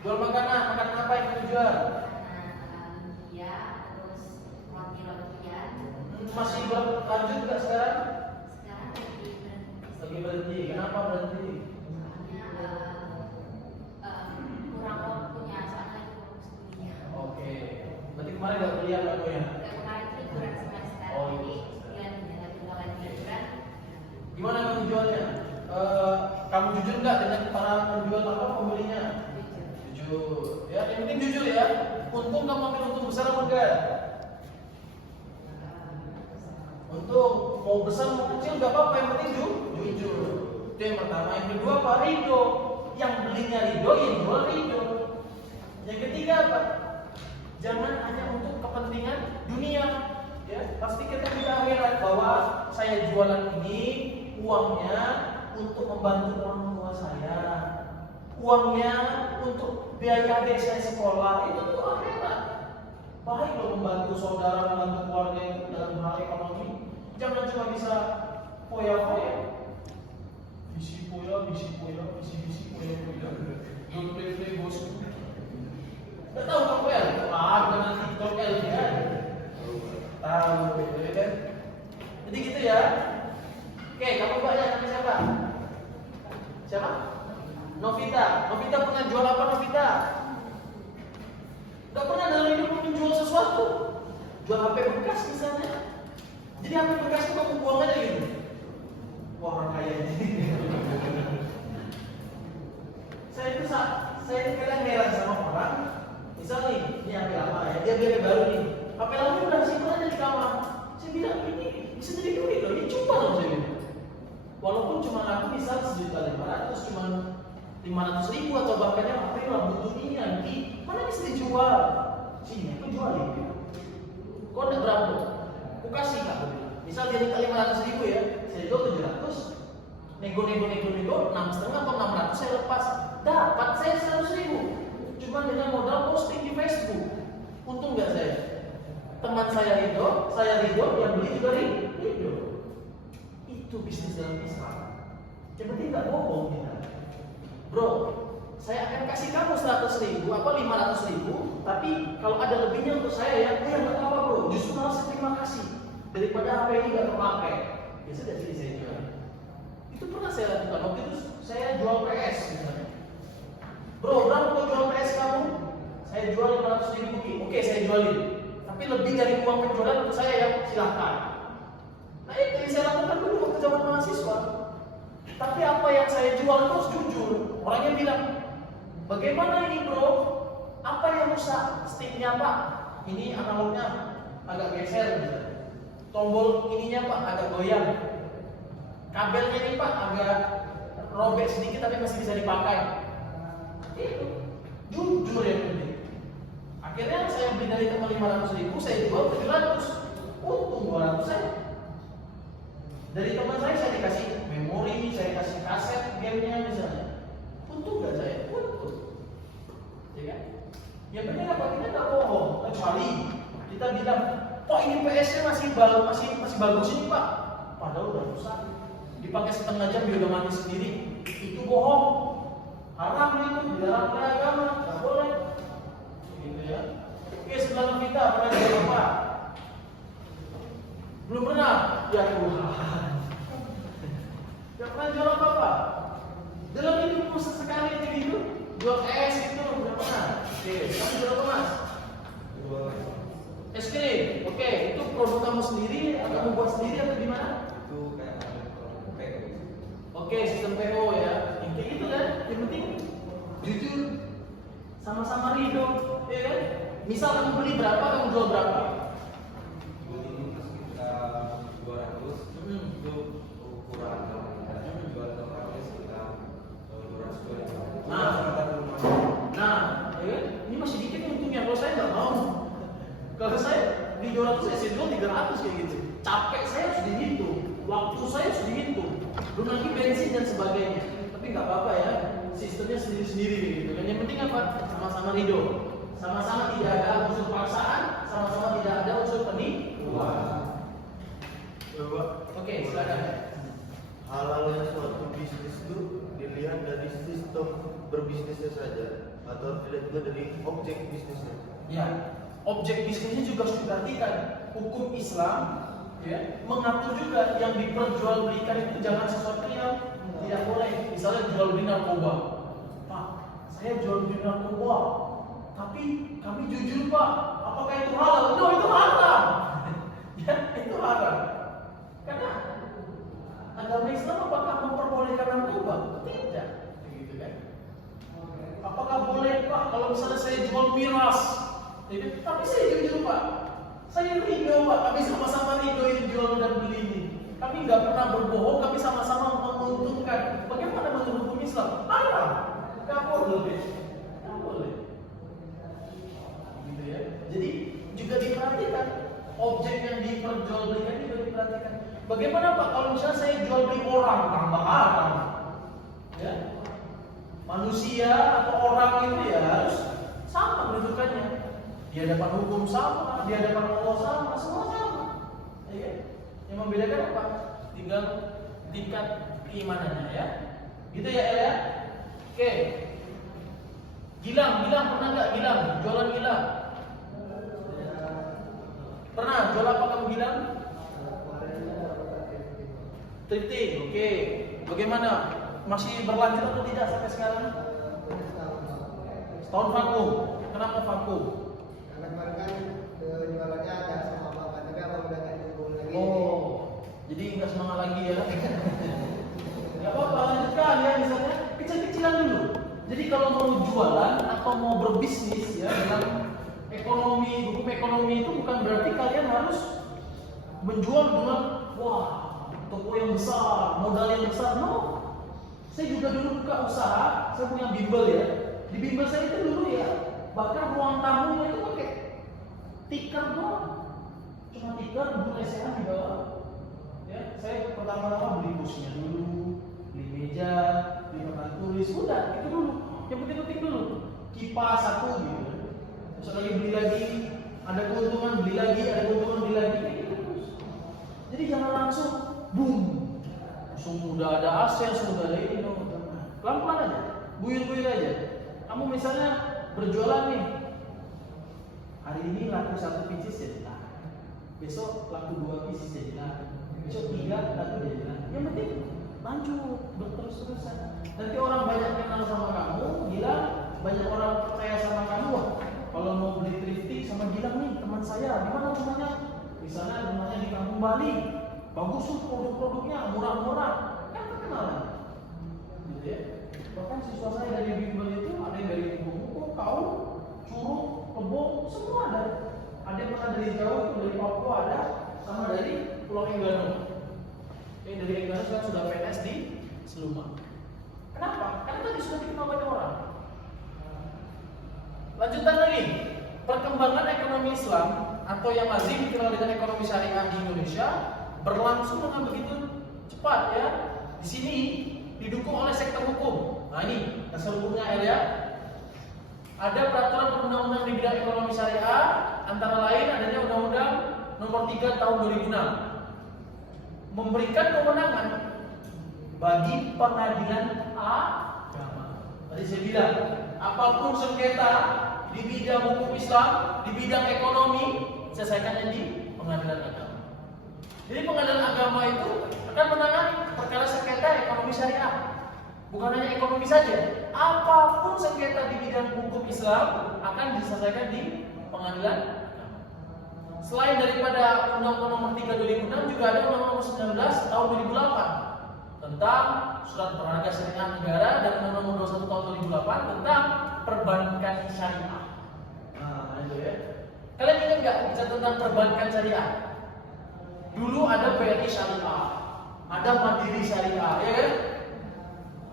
Jual makanan apa yang kamu jual? Masih berlanjut nggak sekarang? Lagi berhenti. Kenapa berhenti? Oke. Berarti kemarin nggak kuliah kamu ya? Oh, gimana kamu jualnya? Kamu jujur nggak dengan para penjual apa pembelinya? Jujur. Ya, yang penting jujur ya. Untung kamu ambil untung besar apa enggak? Untuk mau besar mau kecil nggak apa-apa, yang penting jujur. Itu yang pertama. Yang kedua apa? Ridho. Yang belinya ridho, yang jual ridho. Yang ketiga apa? Jangan hanya untuk kepentingan dunia. Ya, pasti kita bisa akhirat bahwa saya jualan ini uangnya untuk membantu orang tua saya, uangnya untuk biaya adik saya sekolah, itu tuh akhirat. Baik loh membantu saudara, membantu keluarga yang dalam hal ekonomi. Jangan cuma bisa poya-poya. Bisi poya. Don't play bos. Gak tahu kamu ya? Dengan TikTok ya. Tahu ya kan? Jadi gitu ya. Oke, kamu Mbak ya, namanya siapa? Siapa? Novita pernah jual apa Novita? Gak pernah dalam hidup menjual sesuatu. Jual HP bekas misalnya. Jadi HP bekas itu kamu buang aja gitu. Wah, orang kaya ini. Saya kadang heran sama orang. Misal nih, ini HP lama ya, dia beli baru nih. HP lama ini udah simpan aja di kamar. Saya bilang ini bisa jadi duit loh, ini cuma loh saya bilang. Walaupun cuma aku misal 1.500.000, cuma 500.000 atau bahkan yang HP lah butuh ini nanti mana bisa dijual? Sini aku jual ini. Kau udah berapa? Aku kasih kak. Misal dia minta 500.000 ya, saya jual 700. Nego 6,5 atau 600 saya lepas. Dapat saya 100.000. Cuma dengan modal posting di Facebook. Untung nggak saya? Teman saya ridho, yang beli juga ridho. Itu bisnis dalam Islam. Yang penting nggak bohong kita. Bro, saya akan kasih kamu 100.000 apa 500.000, tapi kalau ada lebihnya untuk saya ya, nggak apa-apa bro. Justru malah saya terima kasih daripada HP ini nggak terpakai. Ya sudah sini saya jual. Itu pernah saya lakukan. Waktu itu saya jual PS misalnya. Bro, berapa kau jual PS kamu? Saya jual 500.000. Oke, saya jualin. Tapi lebih dari uang penjualan untuk saya ya, silahkan. Nah itu yang saya lakukan dulu waktu zaman mahasiswa. Tapi apa yang saya jual terus jujur. Orangnya bilang, bagaimana ini bro? Apa yang rusak? Sticknya pak, ini analognya agak geser gitu. Tombol ininya pak agak goyang. Kabelnya ini pak agak robek sedikit tapi masih bisa dipakai. Itu jujur ya penting. Akhirnya saya beli dari teman 500.000, saya jual 700. Untung 200 saya. Dari teman saya dikasih memori, saya kasih kaset gamenya misalnya. Untung gak saya? Untung. Ya kan? Yang penting apa? Kita nggak bohong. Kecuali kita bilang, oh ini PS-nya masih bagus ini pak. Padahal udah rusak. Dipakai setengah jam dia udah mati sendiri. Itu bohong. Haram itu, dilarang oleh agama, nggak boleh. Gitu ya. Oke, sebelah kita pernah jual apa? Belum pernah. Ya Tuhan. Gak pernah jual apa-apa. Dalam hidup sekali aja gitu, jual es itu gak pernah. Oke, kamu jual apa mas? Es krim. Oke, itu produk kamu sendiri atau kamu buat sendiri atau gimana? Itu kayak PO. Oke, sistem PO ya. Kayak gitu kan. Yang penting jujur, sama-sama ridho, ya kan? Misal kamu beli berapa, kamu jual berapa? Beli sekitar 200. Itu ukuran jual ke sekitar 200. Nah, ya kan? Ini masih dikit untungnya. Kalau saya nggak mau. Tapi 200 saya jual 300 kayak gitu. Capek saya harus dihitung, waktu saya harus dihitung, belum lagi bensin dan sebagainya. Tapi nggak apa-apa ya, sistemnya sendiri-sendiri gitu. Dan yang penting apa? Sama-sama ridho, sama-sama tidak ada unsur paksaan, sama-sama tidak ada unsur penipuan. Oke, silakan. Halalnya suatu bisnis itu dilihat dari sistem berbisnisnya saja atau dilihat juga dari objek bisnisnya. Ya, objek bisnisnya juga harus diperhatikan. Hukum Islam ya, mengatur juga yang diperjualbelikan itu jangan sesuatu yang tidak boleh. Misalnya jual beli narkoba. Pak, saya jual beli narkoba, tapi kami jujur Pak, apakah itu halal? No, itu haram. Ya, itu haram. Karena agama Islam apakah memperbolehkan narkoba? Tidak, begitu kan? Apakah boleh Pak kalau misalnya saya jual miras? Tapi saya jujur Pak, saya ridho Pak, kami sama-sama ridho yang jual dan beli ini. Kami nggak pernah berbohong, kami sama-sama menguntungkan. Bagaimana menurut hukum Islam? Haram, nggak boleh, nggak boleh. Gitu ya. Jadi juga diperhatikan objek yang diperjualbelikan juga diperhatikan. Bagaimana Pak kalau misalnya saya jual beli orang, tambah haram? Ya, manusia atau orang itu ya harus sama kedudukannya. Di hadapan hukum sama, di hadapan Allah sama, semua sama. Ya, yang membedakan apa? Tinggal tingkat keimanannya ya. Gitu ya El ya. Oke. Gilang pernah nggak Gilang? Jualan Gilang? Pernah? Jual apa kamu Gilang? Thrifting. Oke. Bagaimana? Masih berlanjut atau tidak sampai sekarang? Setahun vakum. Kenapa vakum? Karena kemarin kan jualannya ada sama bapak, tapi apa udah nggak nyambung lagi. Oh, jadi nggak semangat lagi ya? Nggak apa-apa, lanjutkan ya misalnya kecil-kecilan dulu. Jadi kalau mau jualan atau mau berbisnis ya dalam ekonomi, hukum ekonomi itu bukan berarti kalian harus menjual dengan wah toko yang besar, modal yang besar. No, saya juga dulu buka usaha, saya punya bimbel ya. Di bimbel saya itu dulu ya, bahkan ruang tamunya itu pakai tikar doang, cuma tikar, buku lesehan di bawah. Ya, saya pertama-tama beli busnya dulu, beli meja, beli papan tulis, udah itu dulu. Yang penting-penting dulu, kipas satu gitu. Terus lagi beli lagi, ada keuntungan beli lagi, ada keuntungan beli lagi, gitu terus. Jadi jangan langsung boom, langsung udah ada AC, langsung udah ada ini, pelan-pelan aja, buyur-buyur aja. Kamu misalnya berjualan nih, hari ini laku 1 pieces jadi laku, besok laku 2 pieces jadi laku, besok 3 laku jadi laku. Yang penting lanjut berterus-terusan. Nanti orang banyak kenal sama kamu, Gilang, banyak orang percaya sama kamu. Wah, kalau mau beli thrifting sama Gilang nih teman saya, di mana rumahnya? Misalnya rumahnya di Kampung Bali, bagus tuh produk-produknya, murah-murah, kan terkenal. Gitu ya. Bahkan siswa saya dari bimbel itu ada yang dari Buku, Kau, Curug, Lebo, semua ada. Ada yang pernah dari jauh, dari Papua ada, sama dari Pulau Enggano. Yang dari Enggano sekarang sudah PNS di Seluma. Kenapa? Karena tadi sudah dikenal banyak orang. Lanjutan lagi, perkembangan ekonomi Islam atau yang lazim dikenal dengan ekonomi syariah di Indonesia berlangsung dengan begitu cepat ya. Di sini didukung oleh sektor hukum. Nah ini dasar hukumnya ya. Ada peraturan perundang-undang di bidang ekonomi syariah, antara lain adanya Undang-Undang Nomor 3 Tahun 2006 memberikan kewenangan bagi pengadilan agama. Tadi saya bilang, apapun sengketa di bidang hukum Islam, di bidang ekonomi, selesaikannya di pengadilan agama. Jadi pengadilan agama itu akan menangani perkara sengketa ekonomi syariah. Bukan hanya ekonomi saja, apapun sengketa di bidang hukum Islam akan diselesaikan di pengadilan agama. Selain daripada Undang-Undang Nomor 3 2006 juga ada Undang-Undang Nomor 19 Tahun 2008 tentang Surat Berharga Syariah Negara dan Undang-Undang Nomor 21 Tahun 2008 tentang perbankan syariah. Nah, itu ya. Kalian ingat nggak bicara tentang perbankan syariah? Dulu ada BRI Syariah, ada Mandiri Syariah, ya kan?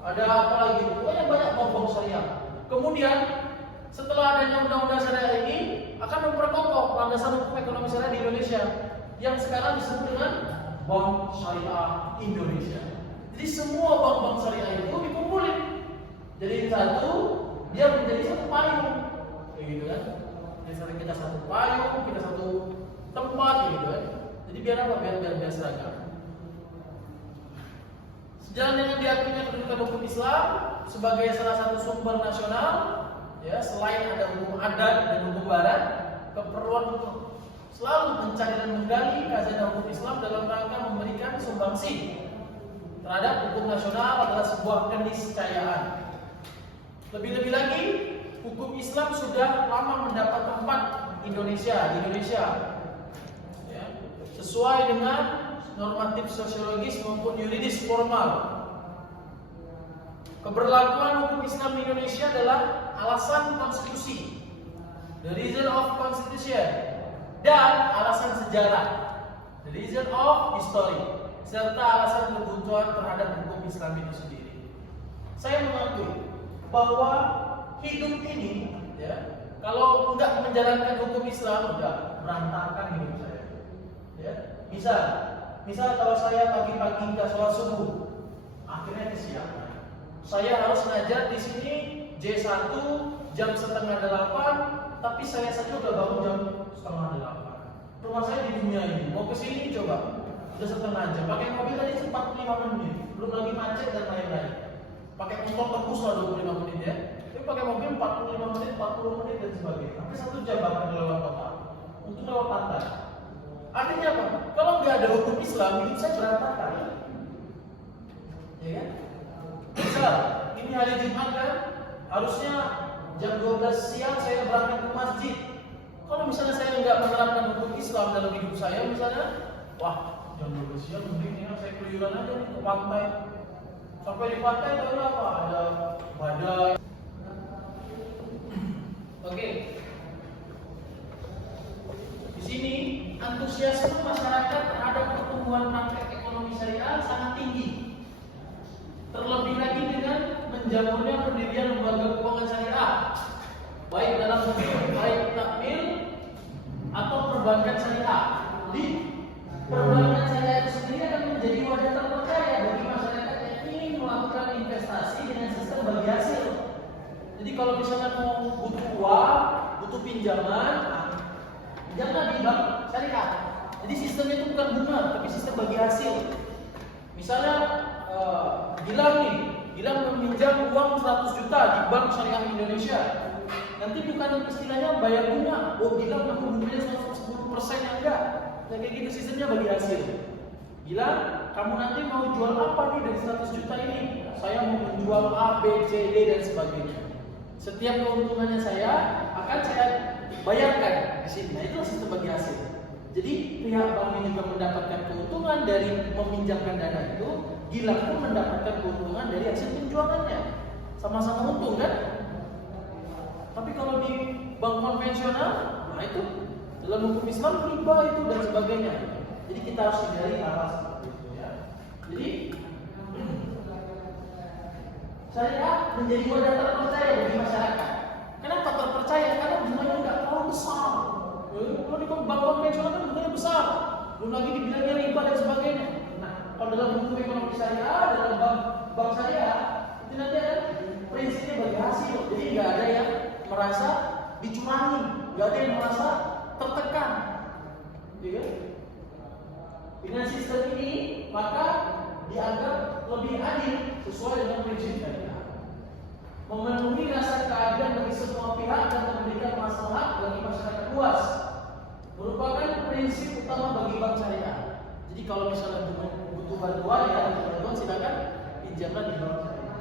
Ada apa lagi? Pokoknya banyak bank syariah. Kemudian setelah adanya undang-undang syariah ini akan memperkokoh landasan hukum ekonomi syariah di Indonesia. Indonesia yang sekarang disebut dengan Bank Syariah Indonesia. Jadi semua bank-bank syariah itu dikumpulin. Jadi satu, dia menjadi satu payung, kayak gitu kan? Jadi kita satu payung, kita satu tempat, gitu kan? Jadi biar apa? Biar seragam. Sejalan dengan diakuinya kedudukan hukum Islam sebagai salah satu sumber nasional, ya selain ada hukum adat dan hukum barat, keperluan untuk selalu mencari dan menggali khazanah hukum Islam dalam rangka memberikan sumbangsi terhadap hukum nasional adalah sebuah keniscayaan. Lebih-lebih lagi, hukum Islam sudah lama mendapat tempat di Indonesia, ya, sesuai dengan normatif sosiologis maupun yuridis formal. Keberlakuan hukum Islam di Indonesia adalah alasan konstitusi, the reason of constitution, dan alasan sejarah, the reason of history, serta alasan kebutuhan terhadap hukum Islam itu sendiri. Saya mengakui bahwa hidup ini, ya, kalau nggak menjalankan hukum Islam, udah berantakan hidup saya. Ya, misal kalau saya pagi-pagi nggak sholat subuh, akhirnya kesiangan. Saya harus ngajar di sini J1 jam 7:30, tapi saya saja udah bangun jam 7:30. Rumah saya di dunia ini, mau ke sini coba udah 1/2 jam. Pakai mobil tadi 45 menit, belum lagi macet dan lain-lain. Pakai motor tembus lah 25 menit ya. Tapi pakai mobil 45 menit, 40 menit dan sebagainya. Sampai 1 jam bahkan lewat kota untuk lewat pantai. Artinya apa? Kalau nggak ada hukum Islam, hidup saya berantakan. Ya kan? Misal, ini hari Jumat kan, harusnya jam 12 siang saya berangkat ke masjid. Kalau misalnya saya nggak menerapkan hukum Islam dalam hidup saya, misalnya, wah, jam 12 siang mending ya, saya keluyuran aja nih ke pantai. Sampai di pantai tahu apa? Ada badai. Oke. Di sini antusiasme masyarakat terhadap pertumbuhan praktek ekonomi syariah sangat tinggi. Terlebih lagi dengan menjamurnya pendirian lembaga keuangan syariah, baik dalam bentuk baik takmir atau perbankan syariah. Di perbankan syariah itu sendiri akan menjadi wadah terpercaya bagi masyarakat yang ingin melakukan investasi dengan sistem bagi hasil. Jadi kalau misalnya mau butuh uang, butuh pinjaman, pinjamlah di bank syariah. Jadi sistemnya itu bukan bunga, tapi sistem bagi hasil. Misalnya Gilang meminjam uang 100 juta di Bank Syariah Indonesia. Nanti bukan istilahnya bayar bunga. Oh, Gilang aku bunyinya 10% yang enggak. Nah, kayak gitu sistemnya bagi hasil. Gilang, kamu nanti mau jual apa nih dari 100 juta ini? Saya mau menjual A, B, C, D dan sebagainya. Setiap keuntungannya saya akan saya bayarkan di sini. Nah, itu sistem bagi hasil. Jadi pihak bank juga mendapatkan keuntungan dari meminjamkan dana itu. Gilang pun mendapatkan keuntungan dari hasil penjualannya. Sama-sama untung kan? Tapi kalau di bank konvensional, nah itu dalam hukum Islam riba itu dan sebagainya. Jadi kita harus hindari hal seperti itu ya. Jadi syariah menjadi wadah terpercaya bagi masyarakat. Kenapa terpercaya? Karena bunganya nggak terlalu besar. Kalau di bank konvensional kan bunganya besar, belum lagi dibilangnya riba dan sebagainya. Kalau dalam hukum ekonomi syariah, dalam bank syariah, itu nanti ada prinsipnya bagi hasil. Jadi nggak ada yang merasa dicurangi, nggak ada yang merasa tertekan. Ya. Dengan sistem ini, maka dianggap lebih adil sesuai dengan prinsip syariah. Memenuhi rasa keadilan bagi semua pihak dan memberikan maslahat bagi masyarakat luas merupakan prinsip utama bagi bank syariah. Jadi kalau misalnya butuh bantuan silakan pinjamlah di bank syariah.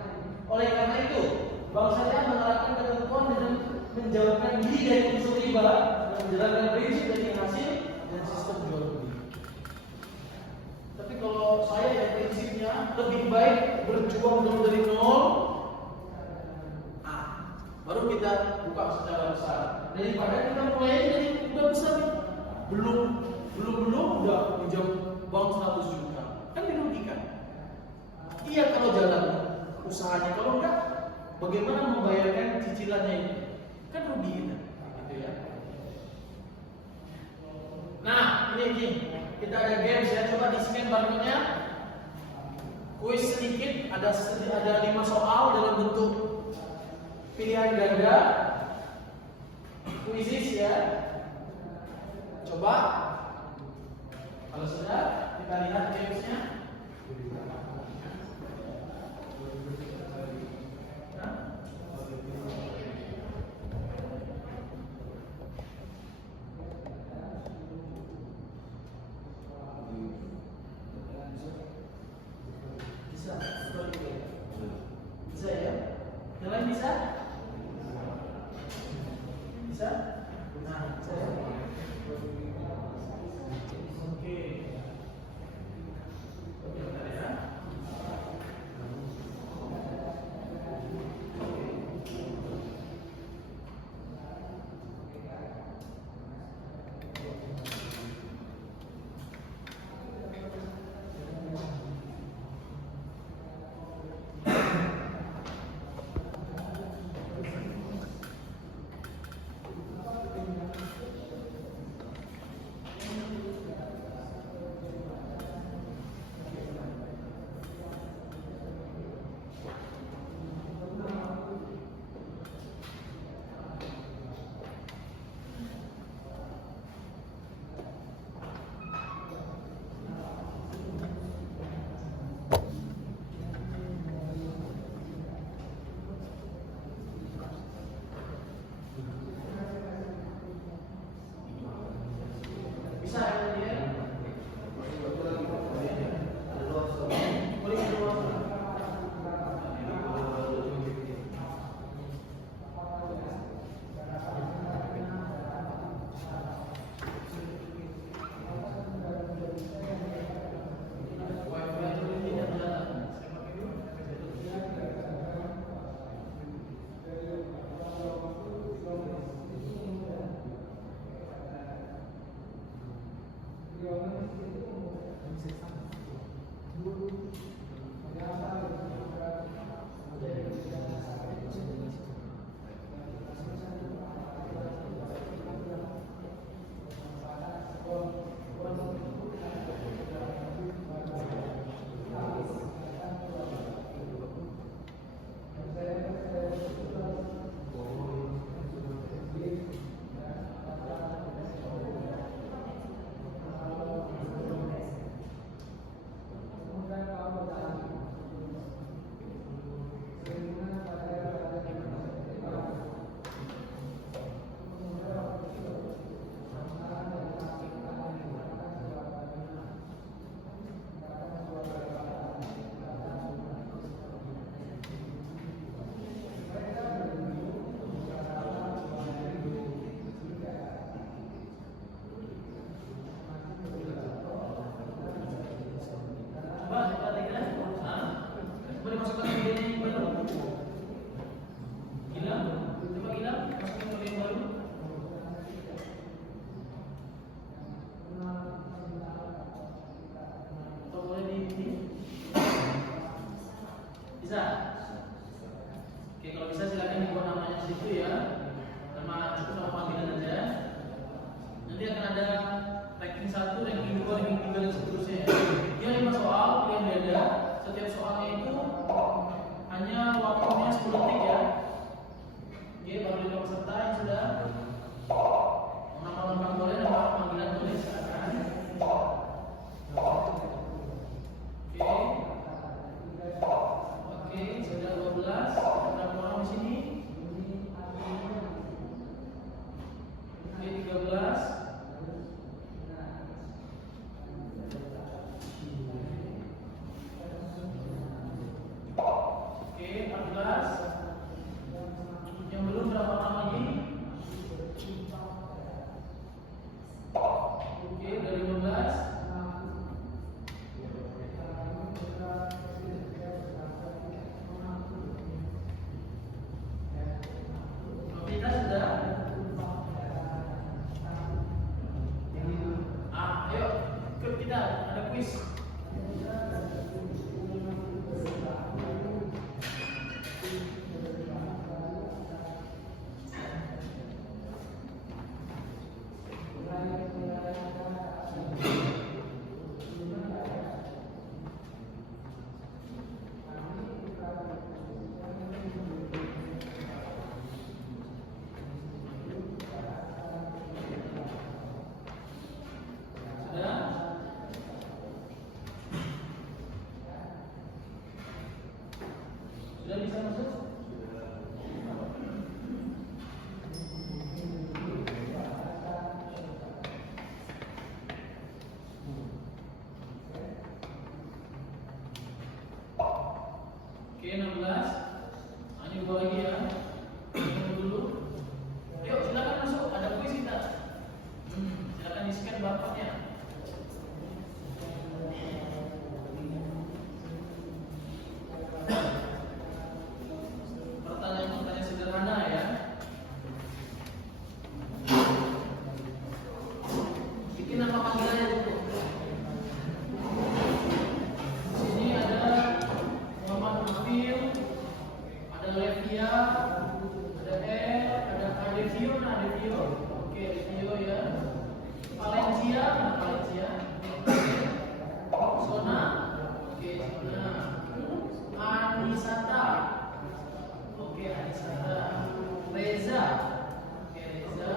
Oleh karena itu, bank syariah menerapkan ketentuan dengan menjauhkan diri dari unsur riba dan menjalankan prinsip dari hasil dan sistem jual beli. Tapi kalau saya ya prinsipnya lebih baik berjuang dulu dari nol, baru kita buka secara besar daripada kita mulai dari udah besar nih. belum udah pinjam uang 100 juta kan dirugikan. Iya kalau jalan usahanya, kalau enggak bagaimana membayarkan cicilannya ini kan rugi kita gitu ya. Nah ini ini kita ada games ya. Coba di scan barcode-nya. Kuis sedikit, ada 5 soal dalam bentuk pilihan ganda. Kuisis ya. Coba. Kalau sudah, kita lihat gamesnya. Bisa, bisa ya. Yang lain bisa? Bisa? Nah, bisa ya. Oke. Bentar ya. Bisa ya dia? Boleh keluar. Wifi itu tidak jalan. Saya pakai dulu. Coba perhatikan. Boleh masukkan model yang baru. Gila, coba gila, masukkan model yang baru. Atau boleh di bisa. Oke, kalau bisa silakan dibuat namanya di situ ya. Nama cukup nama panggilan aja. Nanti akan ada ranking 1, ranking 2, ranking 3 dan seterusnya. Dia 5 soal, pilihan ganda. Setiap soalnya itu hanya waktunya 10 detik ya. Oke, baru 5 peserta yang sudah. Nama lengkap boleh, nama panggilan boleh silakan. Oke, sudah 12. Berapa orang di sini? Oke, 13. Oke, 14. Yang belum berapa orang lagi? Oke, udah 15. Kita sudah. Ayo, ikut kita, ada kuis. jawabnya. Pertanyaan-pertanyaan sederhana ya. Bikin nama panggilannya dulu. Di sini ada Muhammad Mufil, ada Levia, ada ada Adevio, Oke, Adevio ya. Valencia, Sona, oke, Sona. Anisata, oke, Anisata. Reza, oke, Reza.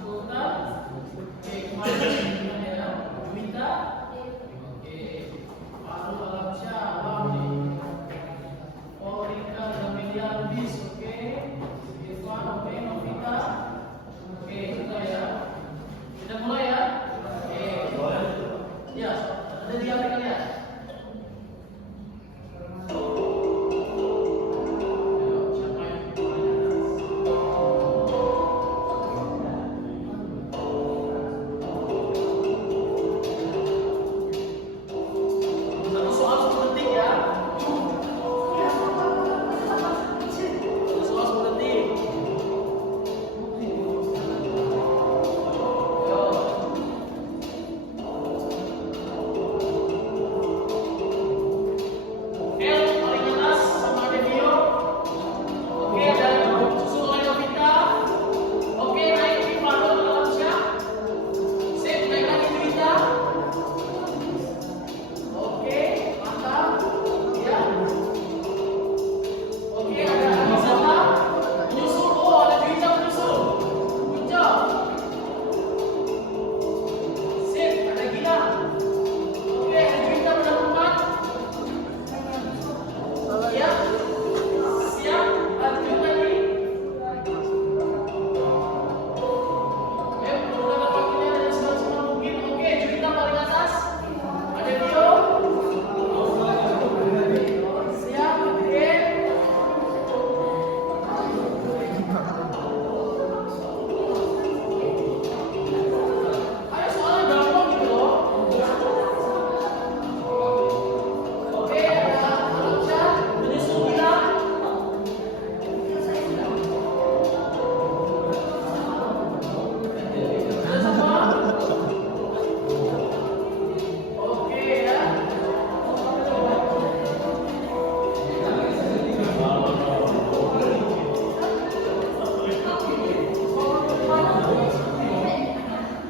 Sultan, oke, kemarin ya. Juwita, oke. Farul Alamsyah, Wahdi. Orika Zamilia Lubis, oke. Irfan, oke. Novita, oke, sudah ya. Sudah mulai ya? Oke. Ya, ada di HP kalian. Siapa yang satu soal 10 detik ya. Satu soal 10 detik. L paling atas sama Devio. Oke, dan susul oleh Novita. Oke, naik di Farul Alamsyah. Sip, naik lagi Juwita. Oke, mantap. Ya. Oke, ada Anisata. Menyusul. Oh, ada Juwita menyusul. Good job. Sip, ada Gilang. Oke, ada Juwita menemukan. Ya. Siap, lanjut lagi. Ayo, menggunakan waktunya dari semaksimal mungkin. Oke, Juwita paling atas. Ada Dio. Siap, oke. Ayo, soalnya gampang gitu loh. Oke, ada Alamsyah, menyusul Gilang. Sudah semua? Oke ya.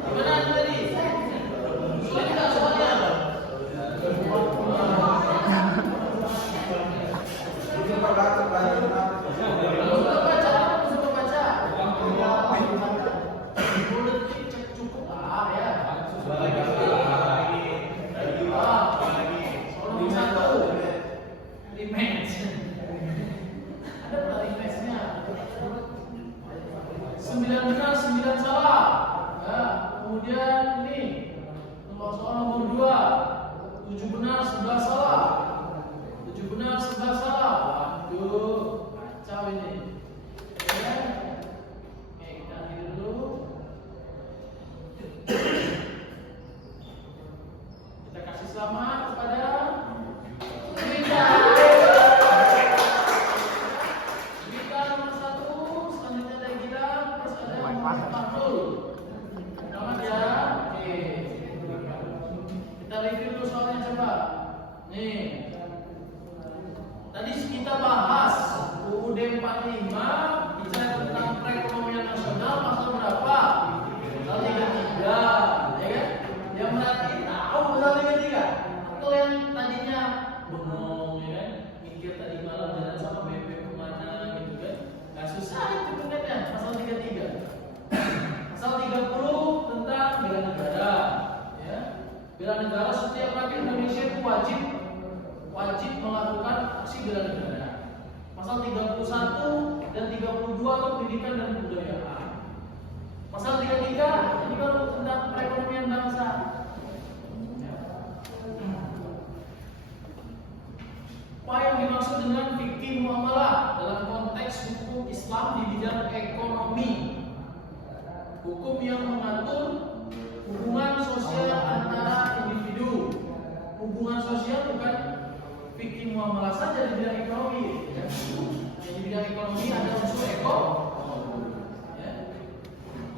Gimana tadi? Soalnya nggak soalnya. Sudah baca, sudah baca. 10 detik cukup lah ya. Soal nomor 1 rematch. Ada pernah rematchnya. 9 benar, 9 salah. Ya, kemudian ini soal nomor 2 7 benar, 11 salah. 7 benar, 11 salah. Waduh, kacau ini. Ya. Oke, kita akhiri dulu. Kita kasih selamat kepada Juwita. Juwita nomor 1, selanjutnya ada Gilang, terus ada Muhammad Farul. Selamat ya. Oke. Kita review dulu soalnya coba. Nih. Tadi kita bahas UUD 45 bicara tentang perekonomian nasional pasal berapa? Pasal 33, ya kan? Yang berarti tahu pasal 33. Atau yang tadinya bengong, ya kan? Mikir tadi malam jalan sama BP kemana gitu kan? Gak susah itu pengertiannya pasal 33. Pasal 30 tentang bela negara, ya. Bela negara, setiap rakyat Indonesia itu wajib melakukan aksi bela negara. Pasal 31 dan 32 tentang pendidikan dan kebudayaan. Pasal 33 ini baru tentang perekonomian bangsa. Apa yang dimaksud dengan fikih muamalah dalam konteks hukum Islam di bidang ekonomi? Hukum yang mengatur hubungan sosial membahas saja di bidang ekonomi. Ya. Di bidang ekonomi ada unsur ya.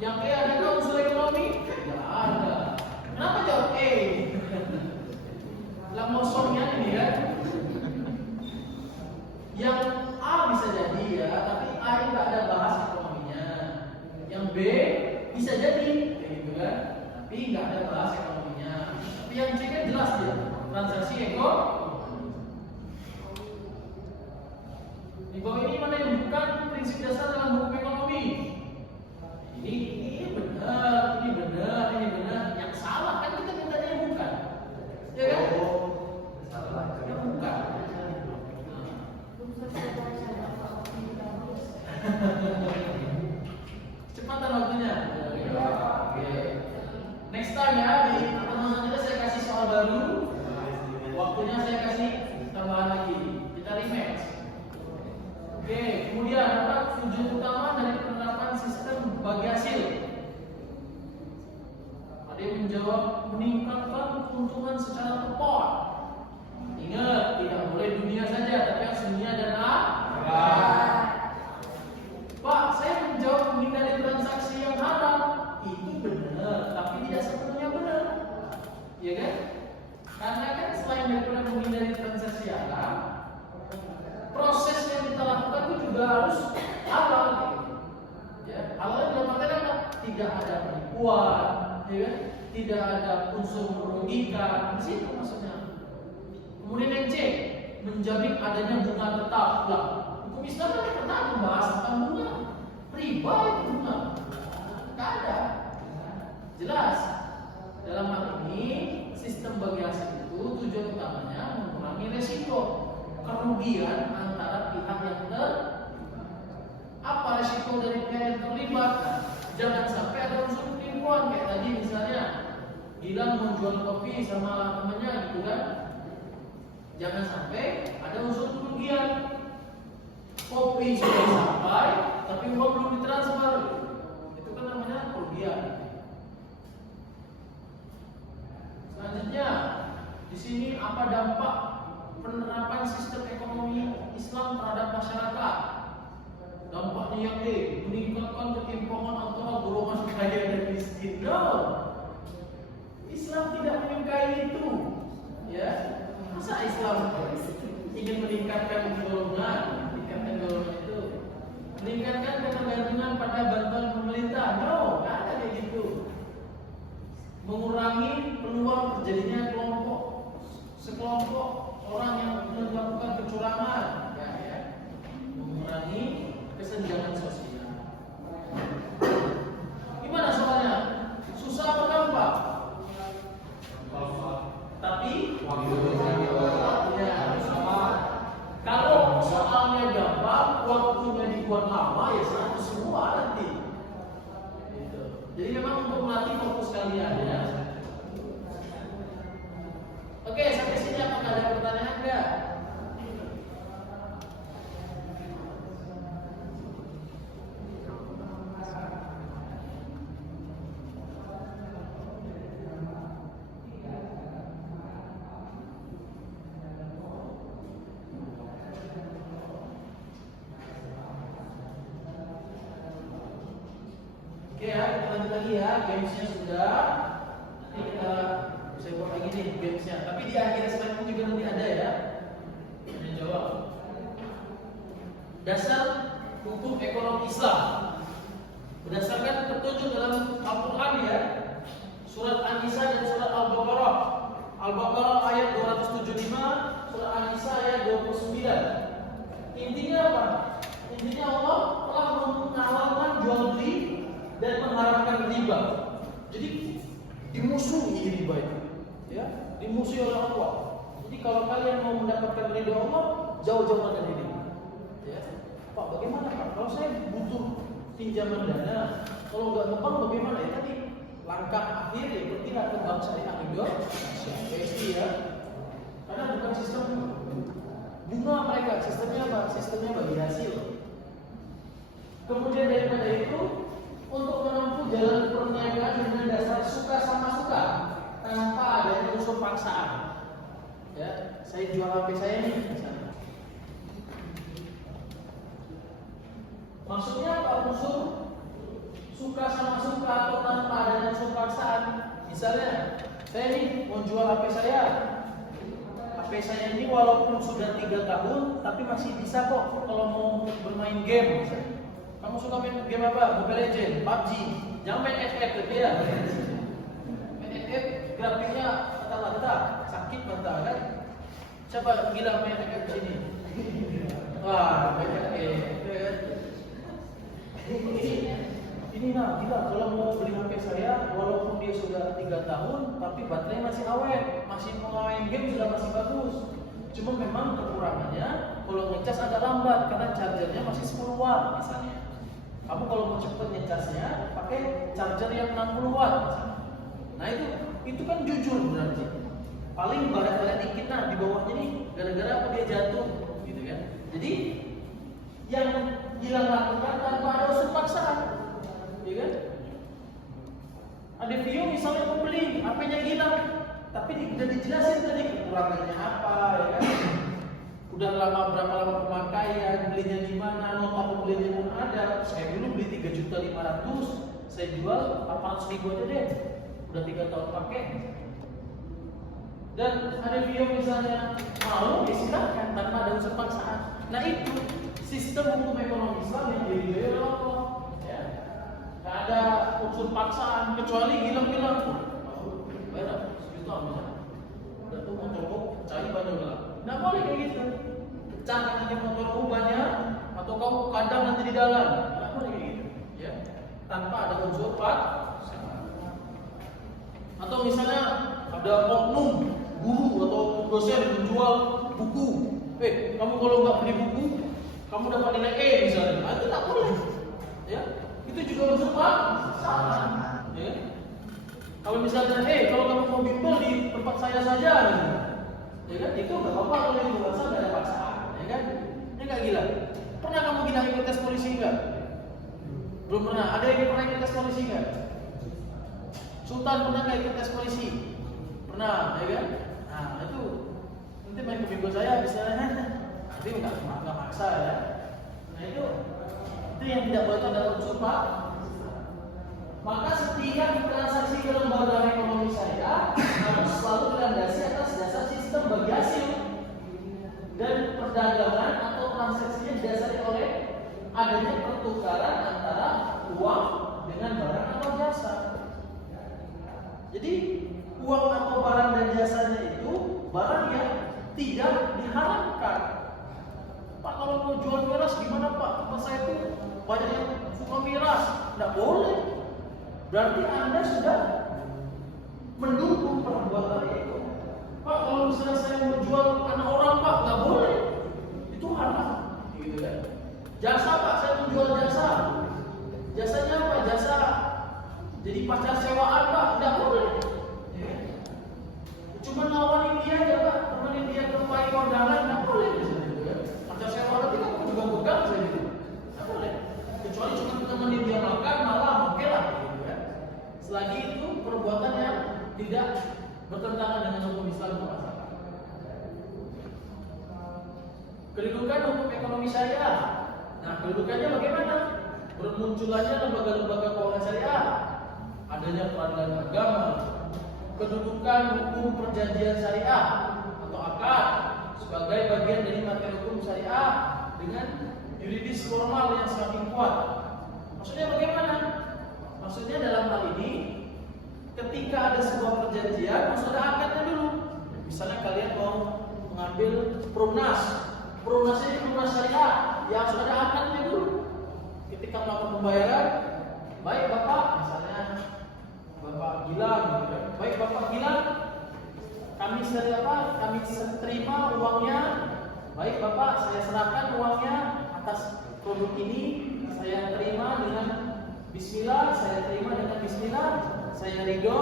Yang E ada unsur ekonomi? Tidak ada. Kenapa jawab E? Lamosongnya ini ya. Yang A bisa jadi ya, tapi A ini nggak ada bahas ekonominya. Yang B bisa jadi, gitu kan? Tapi nggak ada bahas ekonominya. Tapi yang C kan jelas dia, transaksi di bawah ini mana yang bukan prinsip dasar dalam hukum ekonomi? Ini benar, ini benar, ini benar. Yang salah kan kita mintanya yang bukan, ya kan? Yang bukan. Cepatan waktunya. Oke. Next time ya, di pertemuan selanjutnya saya kasih soal baru. Waktunya saya kasih tambahan lagi. Kita rematch. Oke, kemudian apa tujuan utama dari penerapan sistem bagi hasil? Ada yang menjawab meningkatkan keuntungan secara tepat. Ingat, tidak boleh dunia saja, tapi harus dunia dan akhirat. Pak, saya menjawab menghindari transaksi yang haram. Itu benar, tapi tidak sepenuhnya benar. Ya kan? Karena kan selain daripada menghindari transaksi haram, proses yang kita lakukan itu juga harus halal. Ya, halal dalam artian apa? Tidak ada penipuan, ya kan? Tidak ada unsur merugikan. Di situ maksudnya. Kemudian yang C, menjamin adanya bunga tetap. Lah, hukum Islam kan pernah membahas tentang bunga. Riba itu bunga. Tidak ada. Jelas. Dalam hal ini, sistem bagi hasil itu tujuan utamanya mengurangi resiko kerugian antara pihak yang apa resiko dari pihak yang terlibat. Jangan sampai ada unsur penipuan kayak tadi misalnya bilang mau jual kopi sama temannya gitu kan. Jangan sampai ada unsur kerugian. Kopi sudah sampai, tapi uang belum ditransfer. Itu kan namanya kerugian. Selanjutnya, di sini apa dampak penerapan sistem ekonomi Islam terhadap masyarakat? Dampaknya yang D, meningkatkan ketimpangan antara golongan kaya dan miskin. No, Islam tidak menyukai itu. Ya, masa Islam ingin meningkatkan golongan itu, meningkatkan ketergantungan pada bantuan pemerintah? No, nggak ada kayak gitu. Mengurangi peluang terjadinya sekelompok orang yang melakukan kecurangan, ya. Mengurangi kesenjangan sosial. Gimana soalnya? Susah atau gampang? Tapi ya, kalau soalnya gampang, waktunya dibuat lama ya satu semua nanti. Gitu. Jadi memang untuk melatih fokus kalian ya. Oke, sampai sini apakah ada pertanyaan enggak? Oke ya, kita lanjut lagi ya. Gamesnya sudah. Nanti kita saya buat lagi nih gamesnya. Tapi di akhir slide juga nanti ada ya. Tanya jawab. Dasar hukum ekonomi Islam berdasarkan petunjuk dalam Al-Quran ya. Surat An-Nisa dan surat Al-Baqarah. Al-Baqarah ayat 275, surat An-Nisa ayat 29. Intinya apa? Intinya Allah telah menghalalkan jual beli dan mengharamkan riba. Jadi dimusuhi riba itu, ya, dimusuhi oleh Allah. Jadi kalau kalian mau mendapatkan ridho Allah, jauh-jauh dari riba. Ya, Pak, bagaimana Pak? Kalau saya butuh pinjaman dana, kalau nggak ngembang bagaimana ya? Tadi langkah akhir ya berpihak ke bank syariah Indonesia, BSI ya. Karena bukan sistem bunga mereka, sistemnya apa? Sistemnya bagi hasil. Kemudian daripada itu, untuk menempuh jalan perniagaan dengan dasar suka sama suka tanpa adanya unsur paksaan. Ya, saya jual HP saya nih misalnya. Maksudnya apa? Unsur suka sama suka atau tanpa adanya unsur paksaan. Misalnya, saya nih mau jual HP saya. HP saya ini walaupun sudah 3 tahun, tapi masih bisa kok kalau mau bermain game. Kamu suka main game apa? Mobile Legends, PUBG. Jangan main FF tapi ya. Main FF grafiknya rata-rata sakit mata kan? Siapa gila main FF sini? Wah, main FF. Ini nah, gila kalau mau beli HP saya walaupun dia sudah 3 tahun tapi baterai masih awet, masih mau main game sudah masih bagus. Cuma memang kekurangannya kalau ngecas agak lambat karena chargernya masih 10 watt misalnya. Kamu kalau mau cepet ngecasnya pakai charger yang 60 watt misalnya. Nah itu kan jujur berarti. Paling baterai dikit nah di bawahnya nih gara-gara apa dia jatuh gitu kan. Jadi yang hilang lakukan tanpa ada unsur paksaan. Ya kan? Ada video misalnya mau beli, HP-nya hilang, tapi udah dijelasin tadi kekurangannya apa, ya kan? Udah berapa lama pemakaian, belinya di mana, nota pembeliannya pun ada. Saya dulu beli 3.500.000, saya jual 800.000 aja deh. Udah 3 tahun pakai. Dan ada video misalnya mau silakan tanpa ada unsur paksaan. Nah itu sistem hukum ekonomi Islam yang diridhoi oleh Allah. Nggak ada unsur paksaan kecuali hilang-hilang pun. Bayar sejuta misalnya. Udah tuh motor kok cari banyak lah. Nggak boleh kayak gitu. Pecah nanti motor banyak atau kau kadang nanti di dalam. Nggak boleh kayak gitu. Ya, tanpa ada unsur paksaan. Atau misalnya ada oknum guru atau dosen menjual buku. Kamu kalau nggak beli buku, kamu dapat nilai E misalnya. Nah, itu nggak boleh. Ya. Itu juga unsur paksaan. Ya. Kalau misalnya, kalau kamu mau bimbel di tempat saya saja, gitu. Ya kan? Itu nggak apa-apa kalau itu asal nggak ada paksaan, ya kan? Ini nggak gila. Pernah kamu gila ikut tes polisi nggak? Belum pernah. Ada yang pernah ikut tes polisi nggak? Sultan pernah nggak ikut tes polisi? Pernah, ya kan? Nah itu nanti main ke bimbel saya, misalnya, nanti nggak maksa ya. Nah itu yang tidak boleh ada unsur paksaan. Maka setiap transaksi ke lembaga ekonomi saya harus selalu dilandasi atas dasar sistem bagi hasil dan perdagangan atau transaksinya didasari oleh adanya pertukaran antara uang dengan barang atau jasa. Jadi uang atau barang dan jasanya itu barang yang tidak diharamkan. Pak, kalau mau jual miras gimana Pak? Tempat saya itu banyak yang suka miras. Tidak boleh. Berarti Anda sudah mendukung perbuatan itu. Pak, kalau misalnya saya mau jual anak orang Pak, nggak boleh. Itu haram. Gitu kan? Jasa Pak, saya mau jual jasa. Jasanya apa? Jasa jadi pacar sewaan Pak, nggak boleh. Ya. Cuma nawarin dia aja Pak, temenin dia ke pai kondangan, nggak boleh. Pacar sewaan itu kan juga pegang saya gitu. Nggak boleh. Kecuali cuma temenin dia makan malam, oke lah. Gitu kan? Selagi itu perbuatan yang tidak bertentangan dengan hukum Islam itu masalah. Kedudukan hukum ekonomi syariah. Nah, kedudukannya bagaimana? Bermunculannya lembaga-lembaga keuangan syariah, adanya peradilan agama, kedudukan hukum perjanjian syariah atau akad sebagai bagian dari materi hukum syariah dengan yuridis formal yang semakin kuat. Maksudnya bagaimana? Maksudnya dalam hal ini, ketika ada sebuah perjanjian, harus ada akadnya dulu. Misalnya kalian mau mengambil perunas, perunasnya ini perunas syariah, ya harus ada akadnya dulu. Ketika melakukan pembayaran, baik Bapak, misalnya Bapak Gilang, gitu. Baik Bapak Gilang, kami terima uangnya. Baik Bapak, saya serahkan uangnya atas produk ini, saya terima dengan Bismillah, saya terima dengan Bismillah, saya ridho.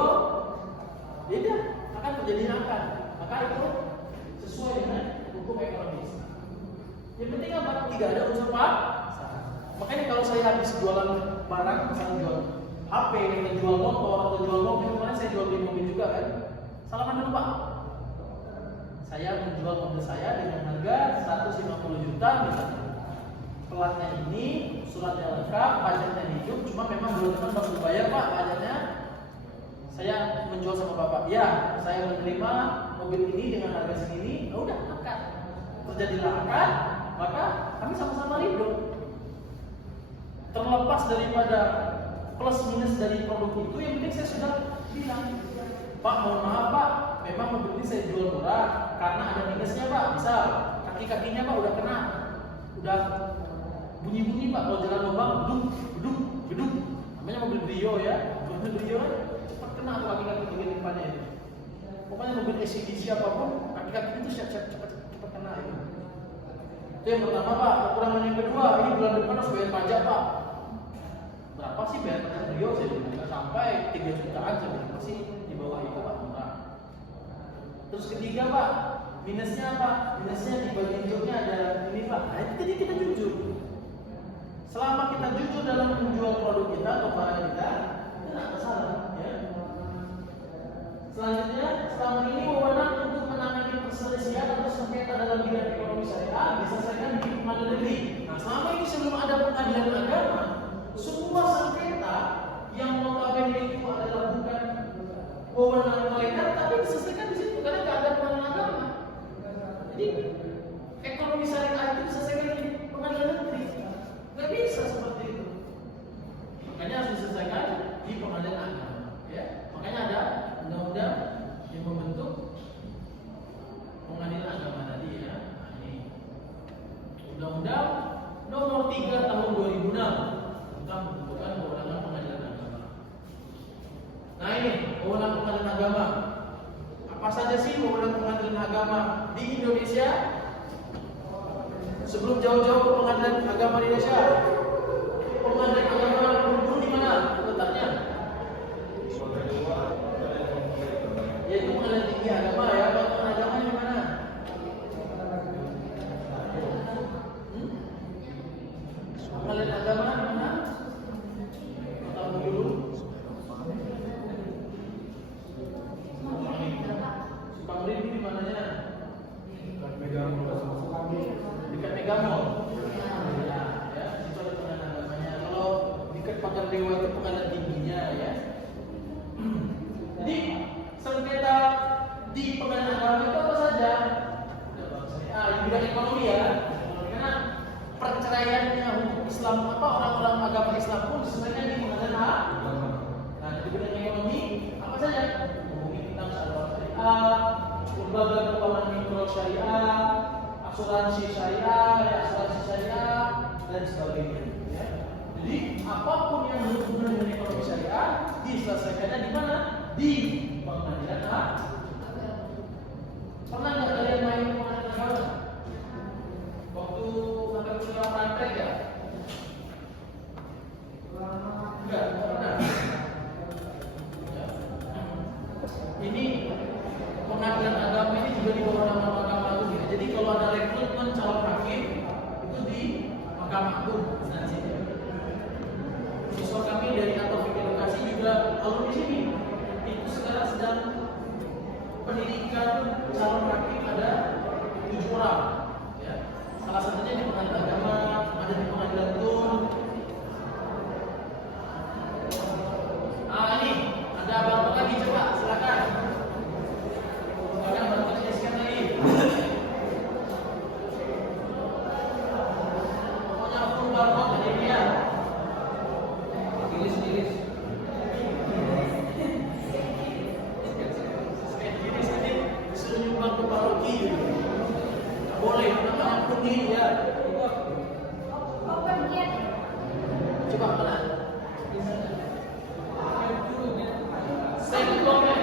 Beda, akan terjadi akad. Maka itu sesuai dengan hukum ekonomi. Yang penting apa? Tidak ada unsur paksaan. Makanya kalau saya habis jualan barang, misalnya jual HP, dengan jual motor atau jual mobil, kemarin saya jual di mobil juga kan. Salaman dulu Pak. Saya menjual mobil saya dengan harga 150 juta misalnya. platnya ini, suratnya lengkap, pajaknya hidup, cuma memang bulan depan baru dibayar Pak pajaknya. Saya menjual sama Bapak, ya saya menerima mobil ini dengan harga segini, udah akad. Terjadilah akad, maka kami sama-sama ridho. Terlepas daripada plus minus dari produk itu, yang penting saya sudah bilang, Pak mohon maaf Pak, memang mobil ini saya jual murah karena ada minusnya Pak. Misal kaki-kakinya Pak udah kena, udah bunyi-bunyi Pak, kalau jalan lubang, gedung. Namanya mobil Brio ya, mobil Brio kan cepat kena tuh kaki-kaki bagian depannya itu. Pokoknya mobil SUV siapapun, kaki-kaki itu cepat kena itu. Itu yang pertama Pak. Kekurangan yang kedua, ini bulan depan harus bayar pajak Pak. Berapa sih bayar pajak Brio? Saya bilang nggak sampai 3 jutaan, saya bilang masih di bawah itu Pak, murah. Terus ketiga Pak, minusnya apa? Minusnya di bagian joknya ada ini Pak. Nah itu tadi kita jujur. Selama kita jujur dalam menjual produk kita atau barang kita tidak ada salah. Ya. Selanjutnya, selama ini wewenang untuk menangani perselisihan atau sengketa dalam bidang ekonomi syariah diselesaikan di pengadilan negeri. Nah, selama ini sebelum ada pengadilan agama, semua sengketa yang notabene itu adalah bukan wewenang mereka, tapi diselesaikan di situ karena tidak ada pengadilan agama. Jadi ekonomi syariah itu diselesaikan di pengadilan negeri. Nggak bisa seperti itu. Makanya harus diselesaikan di pengadilan agama. Ya, makanya ada undang-undang yang membentuk pengadilan agama tadi ya. Nah, ini Undang-Undang Nomor 3 Tahun 2006 tentang pembentukan wewenang pengadilan agama. Nah ini wewenang pengadilan agama. Apa saja sih wewenang pengadilan agama di Indonesia? Sebelum jauh-jauh ke pengadilan agama di Indonesia, pengadilan agama dulu di mana letaknya? Yaitu pengadilan tinggi agama ya. Pengadilan agama di mana? Pengadilan agama di mana? Tahu dulu. Sukamri di mananya? Dekat Megamall. Ya, itu ada pengadilan agamanya. Kalau dekat Pagar Dewa itu pengadilan tingginya ya. Jadi sengketa di pengadilan agama itu apa saja? Di bidang ekonomi ya. Karena perceraiannya hukum Islam orang-orang agama Islam pun sebenarnya di pengadilan agama. Nah, di bidang ekonomi apa saja? Ngomongin tentang syariah, lembaga keuangan mikro syariah, asuransi syariah dan sebagainya. Ya. Jadi apapun yang berhubungan dengan ekonomi syariah diselesaikannya di mana? Di pengadilan agama. Pernah nggak kalian main pengadilan agama? Waktu sampai kuliah praktek ya? Enggak pernah. Ya. Ini pengadilan agama ini juga di bawah nama Mahkamah Agung ya. Jadi kalau ada rekrutmen calon hakim itu di Mahkamah Agung instansinya. Siswa kami dari Taufik Edukasi juga alumni sini. Itu sekarang sedang pendidikan calon hakim ada 7 orang. Ya. Salah satunya di pengadilan agama, ada di pengadilan tun. Ini ada abang lagi coba silakan. Boleh, namanya kuning ya. Coba mana? Saya komen.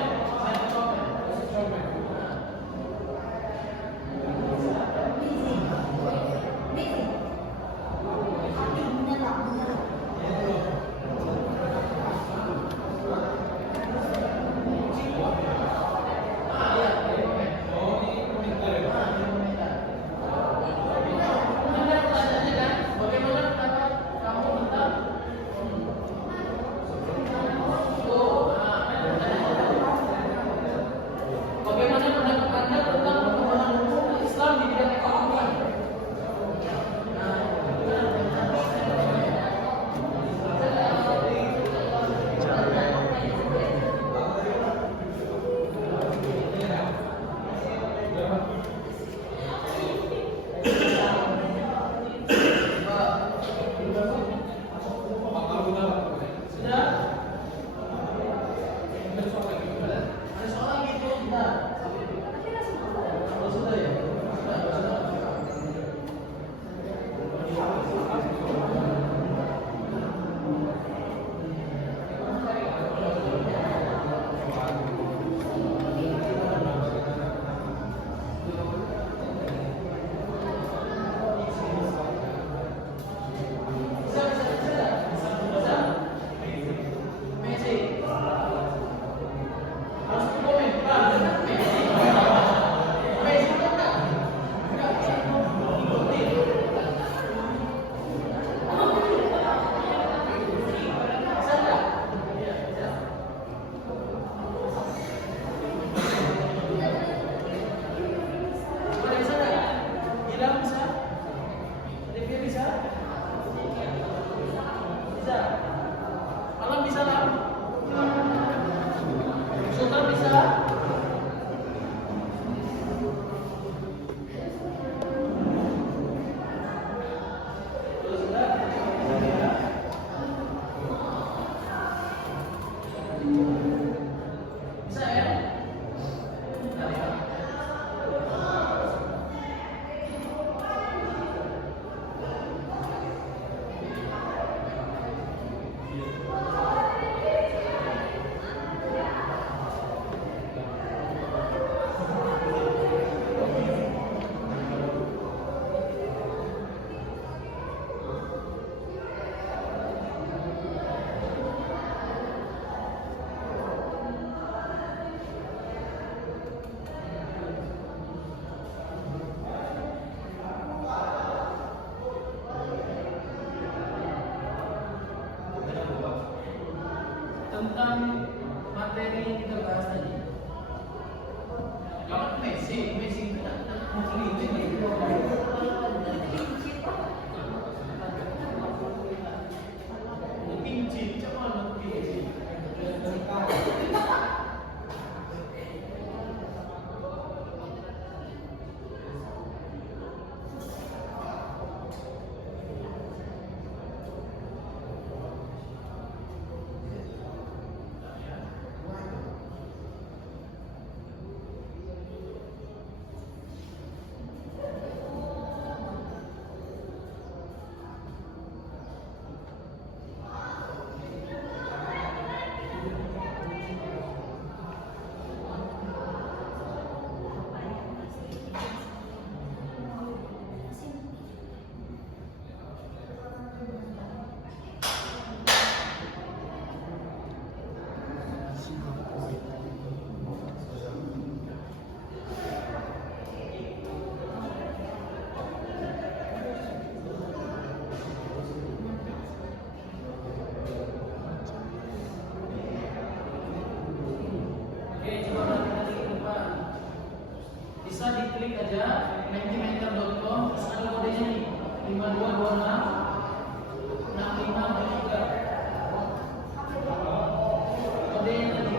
bisa diklik aja mentimeter.com, terus ada kodenya nih 5226 6523. Kodenya tadi.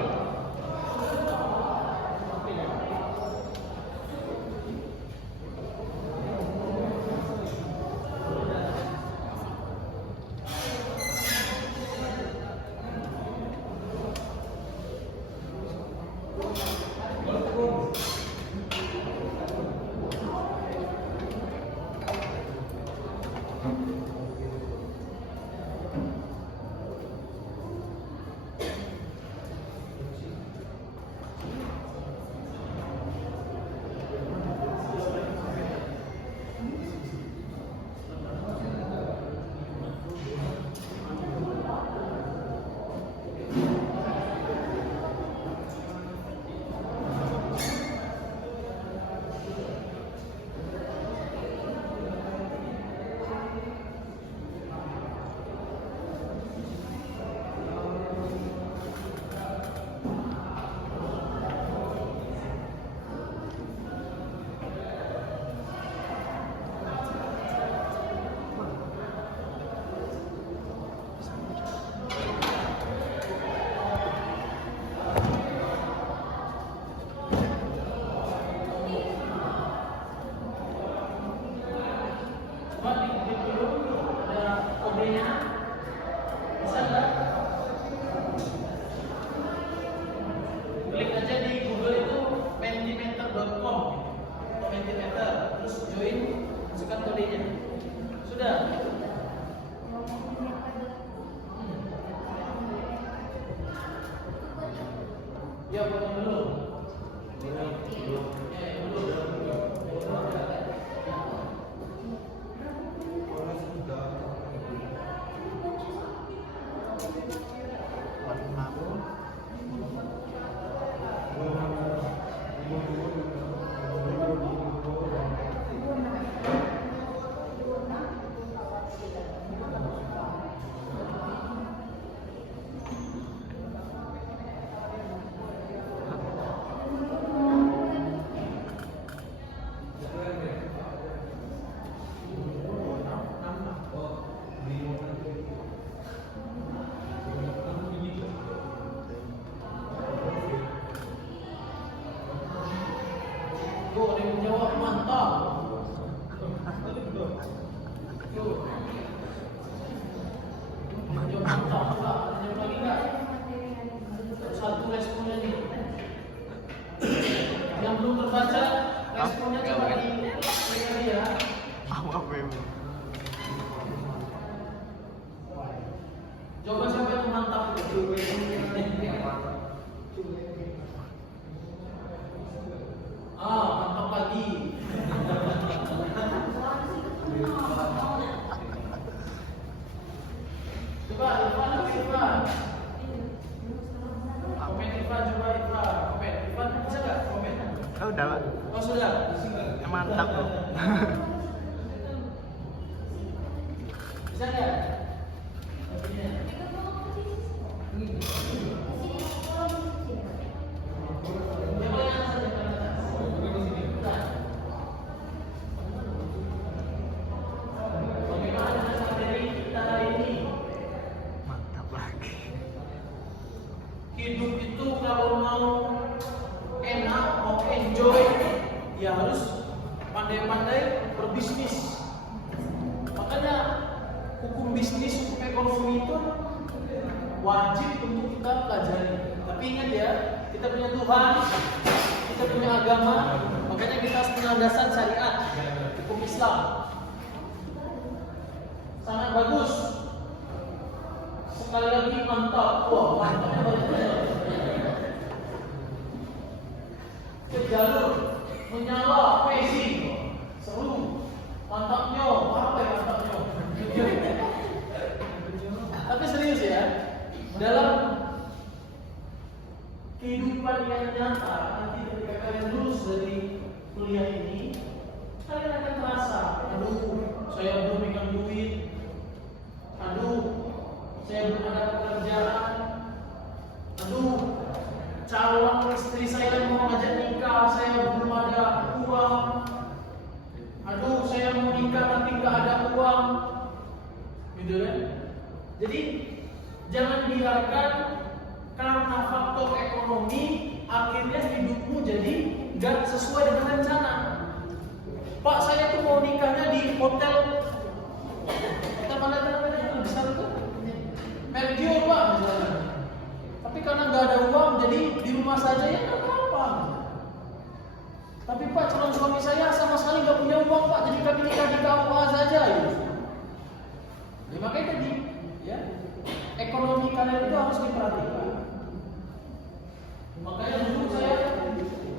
Coba diklik dulu, ada kodenya. Bisa nggak? Klik aja di Google itu mentimeter.com atau mentimeter, terus join, masukkan kodenya. Sudah? Ya, potong dulu. Tuh, ada yang menjawab mantap. Tuh. Menjawab mantap enggak? Ada yang lagi enggak? Satu responnya nih. Yang belum terbaca responnya coba di klik lagi ya. Coba siapa yang mantap itu? Mantap lagi. Coba Irfan, Irfan. Komen Irfan, coba Irfan. Komen Irfan, bisa nggak komen? Oh, udah, Pak. Oh sudah. Mantap loh. Bisa nggak? Bagaimana dengan materi kita hari ini? Mantap lagi. Hidup itu kalau mau enak, mau enjoy, ya harus pandai-pandai berbisnis. Makanya hukum bisnis, hukum ekonomi itu wajib untuk kita pelajari. Tapi ingat ya, kita punya Tuhan, kita punya agama, makanya kita harus punya dasar syariat, hukum Islam. Sangat bagus. Sekali lagi mantap. Wah, mantapnya banyak. Ke jalur menyala Messi. Seru. Mantapnya, apa ya mantapnya? Tapi serius ya, dalam kehidupan yang nyata, nanti ketika kalian lulus dari kuliah ini, kalian akan merasa, aduh, saya belum megang duit, aduh, saya belum ada pekerjaan, aduh, calon istri saya mau ngajak nikah, saya belum ada uang. dinikahkan karena faktor ekonomi, akhirnya hidupmu jadi nggak sesuai dengan rencana. Pak, saya tuh mau nikahnya di hotel mana namanya yang besar itu? Mercure Pak misalnya. Tapi karena nggak ada uang, jadi di rumah saja ya nggak apa-apa. Tapi Pak, calon suami saya sama sekali nggak punya uang Pak, jadi kami nikah di KUA saja ya. Ya makanya tadi, ya ekonomi kalian itu harus diperhatikan. Makanya dulu saya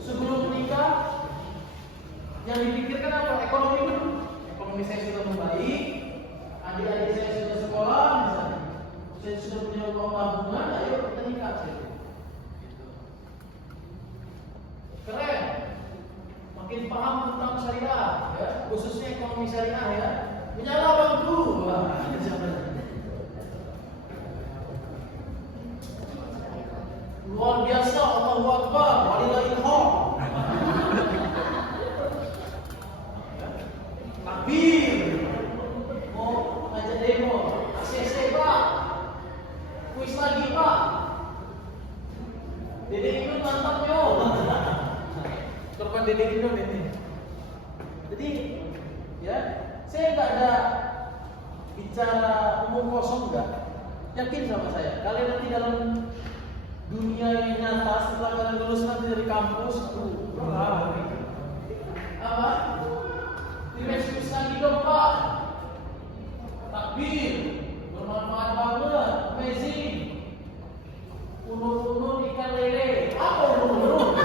sebelum menikah yang dipikirkan apa? Ekonomi dulu. Ekonomi saya sudah membaik, adik-adik saya sudah sekolah misalnya, saya sudah punya uang tabungan, ayo kita nikah saja. Keren. Makin paham tentang syariah, ya, khususnya ekonomi syariah ya. Menyala bangku. Wah, luar biasa, Allahu Akbar, walillahil hamd. Takbir. Mau ngajak demo, ACC Pak. Kuis lagi Pak. Dede Inun mantap yo. Korban Dede Inun ini. Jadi ya, saya nggak ada bicara umum kosong enggak. Yakin sama saya, kalian nanti dalam dunia yang nyata setelah kalian lulus nanti dari kampus, apa? Direspus lagi dong Pak. Takbir, bermanfaat banget, amazing. Unun-unun ikan lele, apa unun-unun?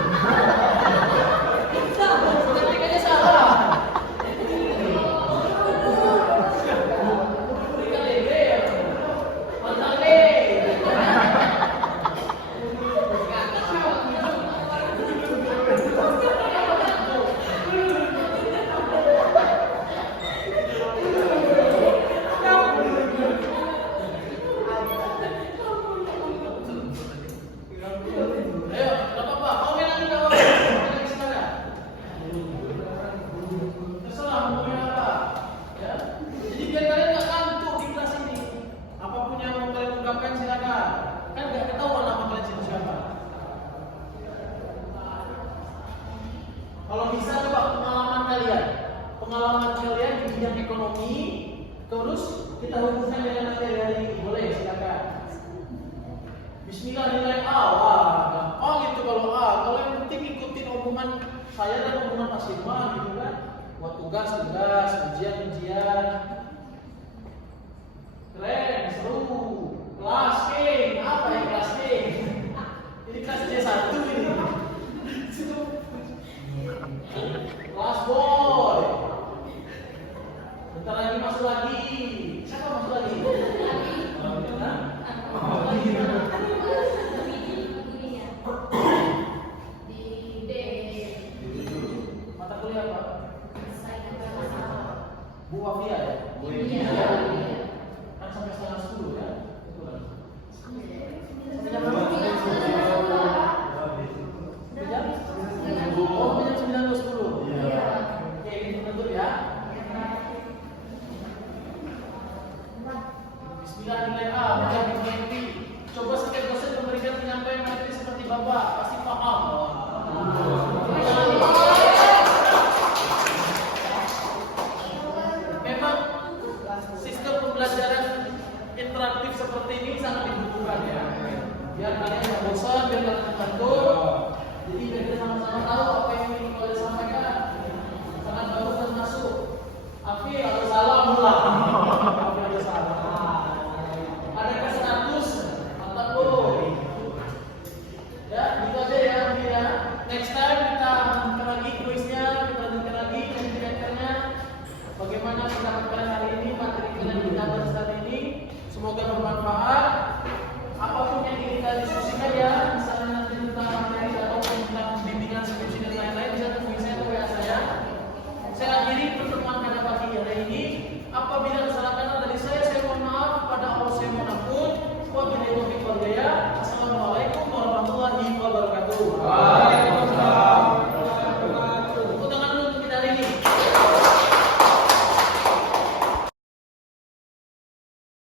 Ketikanya salah. Ikan lele, mantan lele. Ayo, gak apa-apa. Mau main lagi gak apa-apa? Main lagi sekarang. Terserah mau main apa. Ya. Jadi biar kalian gak kantuk di kelas ini. Apapun yang mau kalian ungkapkan silakan. Kan gak ketahuan nama kalian siapa. Kalau bisa coba pengalaman kalian. Pengalaman kalian di bidang ekonomi. Terus kita hubungkan dengan materi hari ini. Boleh, silakan. Bismillah nilai A, wah gampang itu kalau A. Kalau yang penting ikutin omongan saya dan omongan Mas Irma gitu kan. Buat tugas, ujian. Keren, seru. Kelas King, apa ya kelas King? Ini kelas C1 ini. Kelas boy. Bentar lagi masuk lagi. Siapa masuk lagi? Hah? Masuk lagi. Mata kuliah apa? Bu Wafia ya? Iya. Kan sampai setengah 10 ya? Itu kan? Sampai jam berapa? Jam? Oh, jam 9.10. Iya. Oke, ini penutup ya. Bismillah nilai A, mudah dimengerti. Coba setiap dosen memberikan penyampaian materi seperti Bapak, pasti paham. Memang sistem pembelajaran interaktif seperti ini sangat dibutuhkan ya. Biar kalian nggak bosan, biar kalian terbantu. Jadi biar kita sama-sama tahu apa yang ingin kalian sampaikan. Sangat bagus dan masuk. Afi, kalau salah mulai. Ada salah. Adakah 100? Mantap bro. Ya, gitu aja ya mungkin ya. Next time kita lanjutkan lagi kuisnya, kita lanjutkan lagi pendidikannya. Bagaimana pendapat kalian hari ini, materi kalian kita bahas hari ini. Semoga bermanfaat. Apapun yang ingin kita diskusikan ya, misalnya nanti tentang materi atau tentang bimbingan skripsi dan lain-lain, bisa hubungi saya atau WA saya. Saya akhiri pertemuan pada pagi hari ini. Apabila kesalahan